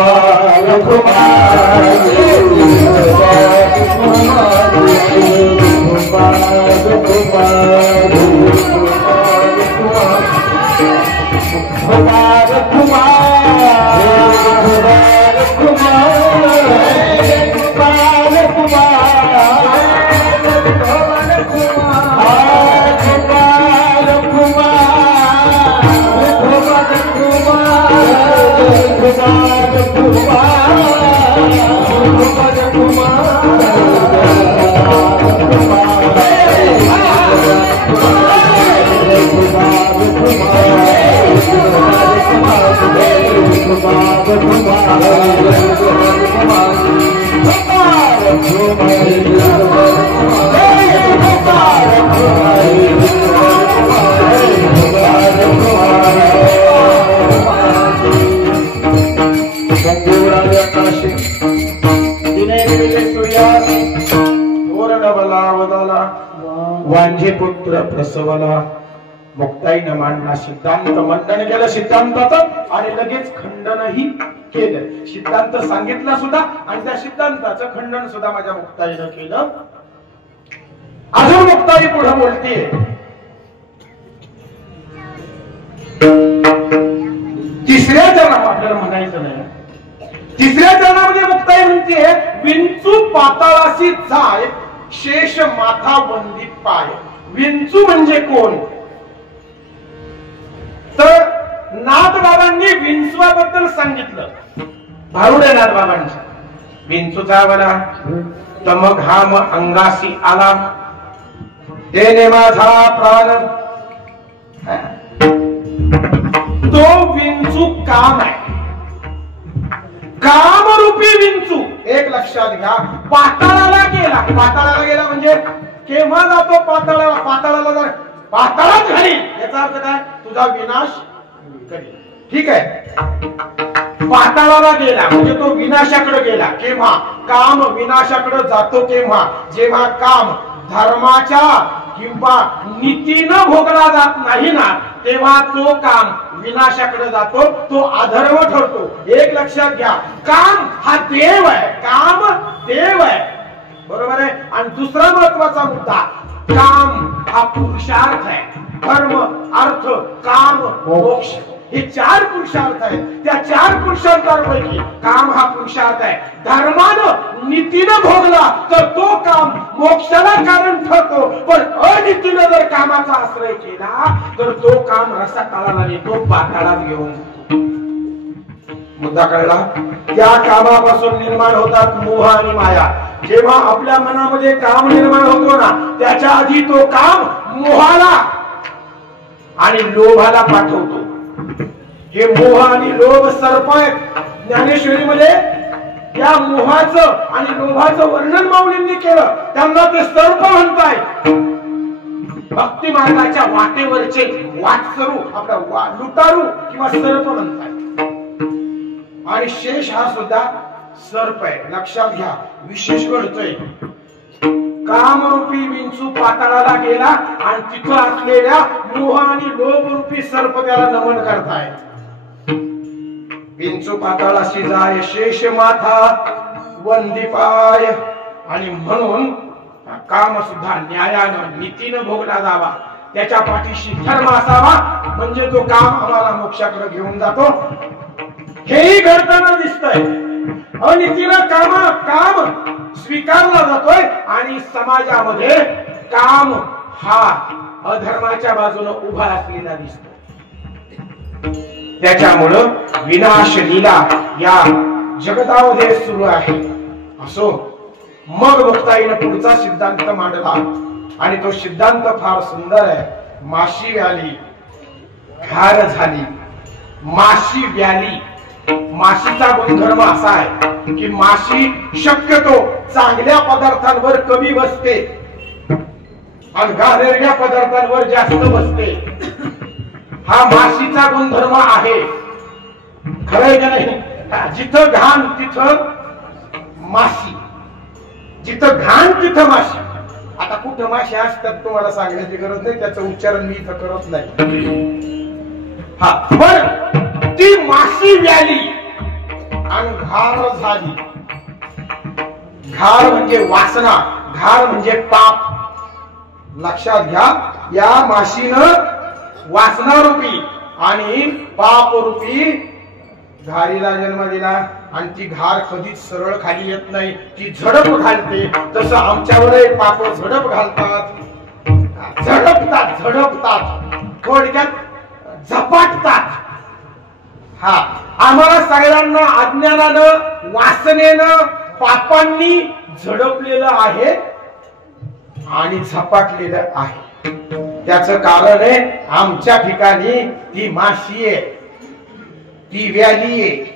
वांझे पुत्र प्रसवला. मुक्ताईनं मांडला सिद्धांत, मंडन केलं सिद्धांताचं आणि लगेच खंडनही केलं. सिद्धांत सांगितला सुद्धा आणि त्या सिद्धांताचं खंडन सुद्धा माझ्या मुक्ताईनं केलं. अजून मुक्ताई पुढे बोलते, तिसऱ्या चरणात आपल्याला म्हणायचं नाही. तिसऱ्या चरणामध्ये मुक्ताई म्हणते, विंचू पाताळाशी जाय शेष माथा वंदित पाय. विंचू म्हणजे कोण, तर नाथबाबांनी विंचवाबद्दल सांगितलं. भारुडे नाथबाबांच्या विंचूचा वला तम घाम अंगासी आला तेने माझा प्राण. तो विंचू काम आहे, कामरूपी विंचू. एक लक्षात घ्या, पाताळाला गेला. पाताळाला गेला म्हणजे केव्हा जातो पाताळाला, पाताळाला जर पाताळात घालील याचा अर्थ काय, तुझा विनाश करेल. ठीक आहे, पाताळाला गेला म्हणजे तो विनाशाकडे गेला. केव्हा काम विनाशाकडे जातो, केव्हा जेव्हा काम धर्माच्या किंवा नीतीनं भोगला जात नाही ना, तेव्हा तो काम विनाशाकडे जातो, तो अधर्म ठरतो. एक लक्षात घ्या, काम हा देव आहे, काम देव आहे, बरोबर आहे. आणि दुसरा महत्वाचा मुद्दा, काम हा पुरुषार्थ आहे. धर्म अर्थ काम मोक्ष हे चार पुरुषार्थ आहेत. त्या चार पुरुषार्थांपैकी काम हा पुरुषार्थ आहे. धर्मानं नीतीनं भोगला तर तो काम मोक्षाला कारण ठरतो, पण अनितीनं जर कामाचा आश्रय केला तर तो काम रसा काळाला नेतो, पाताळात घेऊन. मुद्दा कळला. त्या कामापासून निर्माण होतात मोह आणि माया. जेव्हा आपल्या मनामध्ये काम निर्माण होतो ना, त्याच्या आधी तो काम मोहाला आणि लोभाला पाठवतो. हे मोह आणि लोभ सर्प आहेत. ज्ञानेश्वरीमध्ये या मोहाचं आणि लोभाचं वर्णन माऊलींनी केलं, त्यांना ते सर्प म्हणतायत. भक्ती मार्गाच्या वाटेवरचे वाटसरू आपला लुटारू किंवा सर्प म्हणतात. आणि शेष हा सुद्धा सर्प आहे. लक्षात घ्या, विशेष घडतोय. कामरूपी विंचू पाताळाला गेला आणि तिथं असलेल्या मोह आणि लोभ रूपी सर्प त्याला नमन करताय. विंचू पाताळाशी जाय शेष माथा वंदीपाय. आणि म्हणून काम सुद्धा न्यायानं नीतीनं भोगला जावा, त्याच्या पाठीशी धर्म असावा, म्हणजे तो काम आम्हाला मोक्षाकडे घेऊन जातो. हेही घडताना दिसतंय. अनितीनं काम स्वीकारला जातोय आणि समाजामध्ये काम हा अधर्माच्या बाजूने उभा असलेला दिसतो. त्याच्यामुळं विनाश लीला या जगतामध्ये सुरू आहे. असो, मग मुक्ताईने पुढचा सिद्धांत मांडला आणि तो सिद्धांत फार सुंदर आहे. माशी व्याली घार झाली. माशी व्याली, माशीचा गुणधर्म असा आहे की माशी शक्यतो चांगल्या पदार्थांवर कमी बसते आणि घाणेरड्या पदार्थांवर जास्त बसते. हा माशीचा गुणधर्म आहे. खरंय का नाही? जिथं घाण तिथं माशी, जिथं घाण तिथं माशी. आता कुठं माशी असतात तुम्हाला सांगण्याची गरज नाही, त्याचं उच्चारण मी इथं करत नाही. हा, पण ती माशी व्याली आणि घार झाली. घार म्हणजे वासना, घार म्हणजे पाप. लक्षात घ्या, या माशीनं वासनारूपी आणि पापरूपी घारीला जन्म दिला आणि ती घार कधीच सरळ खाली येत नाही, ती झडप घालते. तसं आमच्यावर पाप झडप घालतात, झडपतात, थोडक्यात झपाटतात. हा, आम्हाला सगळ्यांना अज्ञानानं, वासनेनं, पापांनी झडपलेलं आहे आणि झपाटलेलं आहे. त्याचं कारण आहे आमच्या ठिकाणी ती माशी आहे, ती व्याली आहे.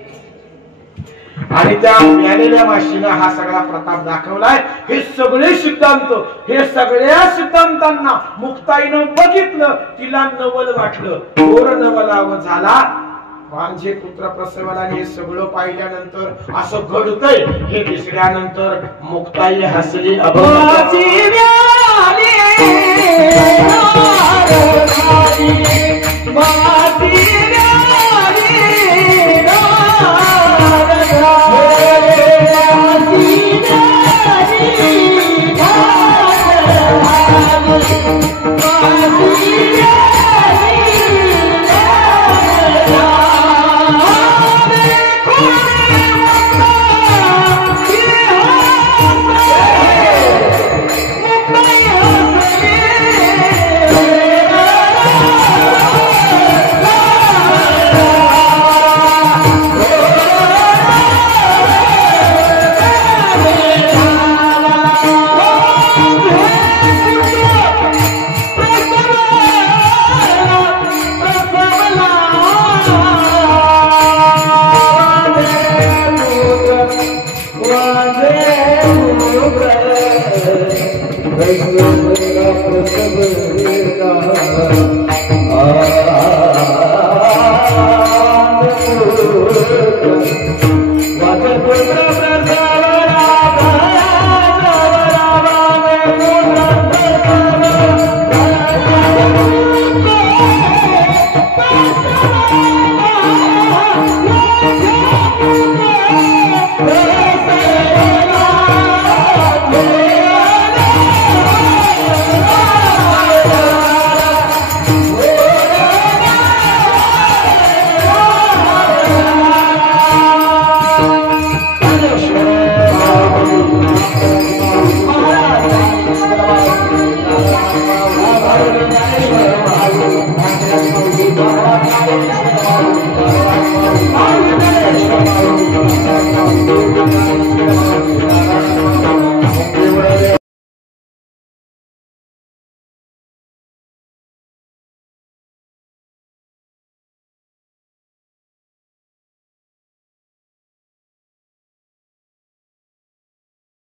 आणि त्या व्यालेल्या माशीनं हा सगळा प्रताप दाखवलाय. हे सगळे सिद्धांत, हे सगळ्या सिद्धांतांना मुक्ताईनं बघितलं, तिला नवल वाटलं. थोर नवलाव झाला माझे पुत्र प्रसवला. हे सगळं पाहिल्यानंतर असं घडतंय हे दिसल्यानंतर मुक्ताई हसली. Thank you.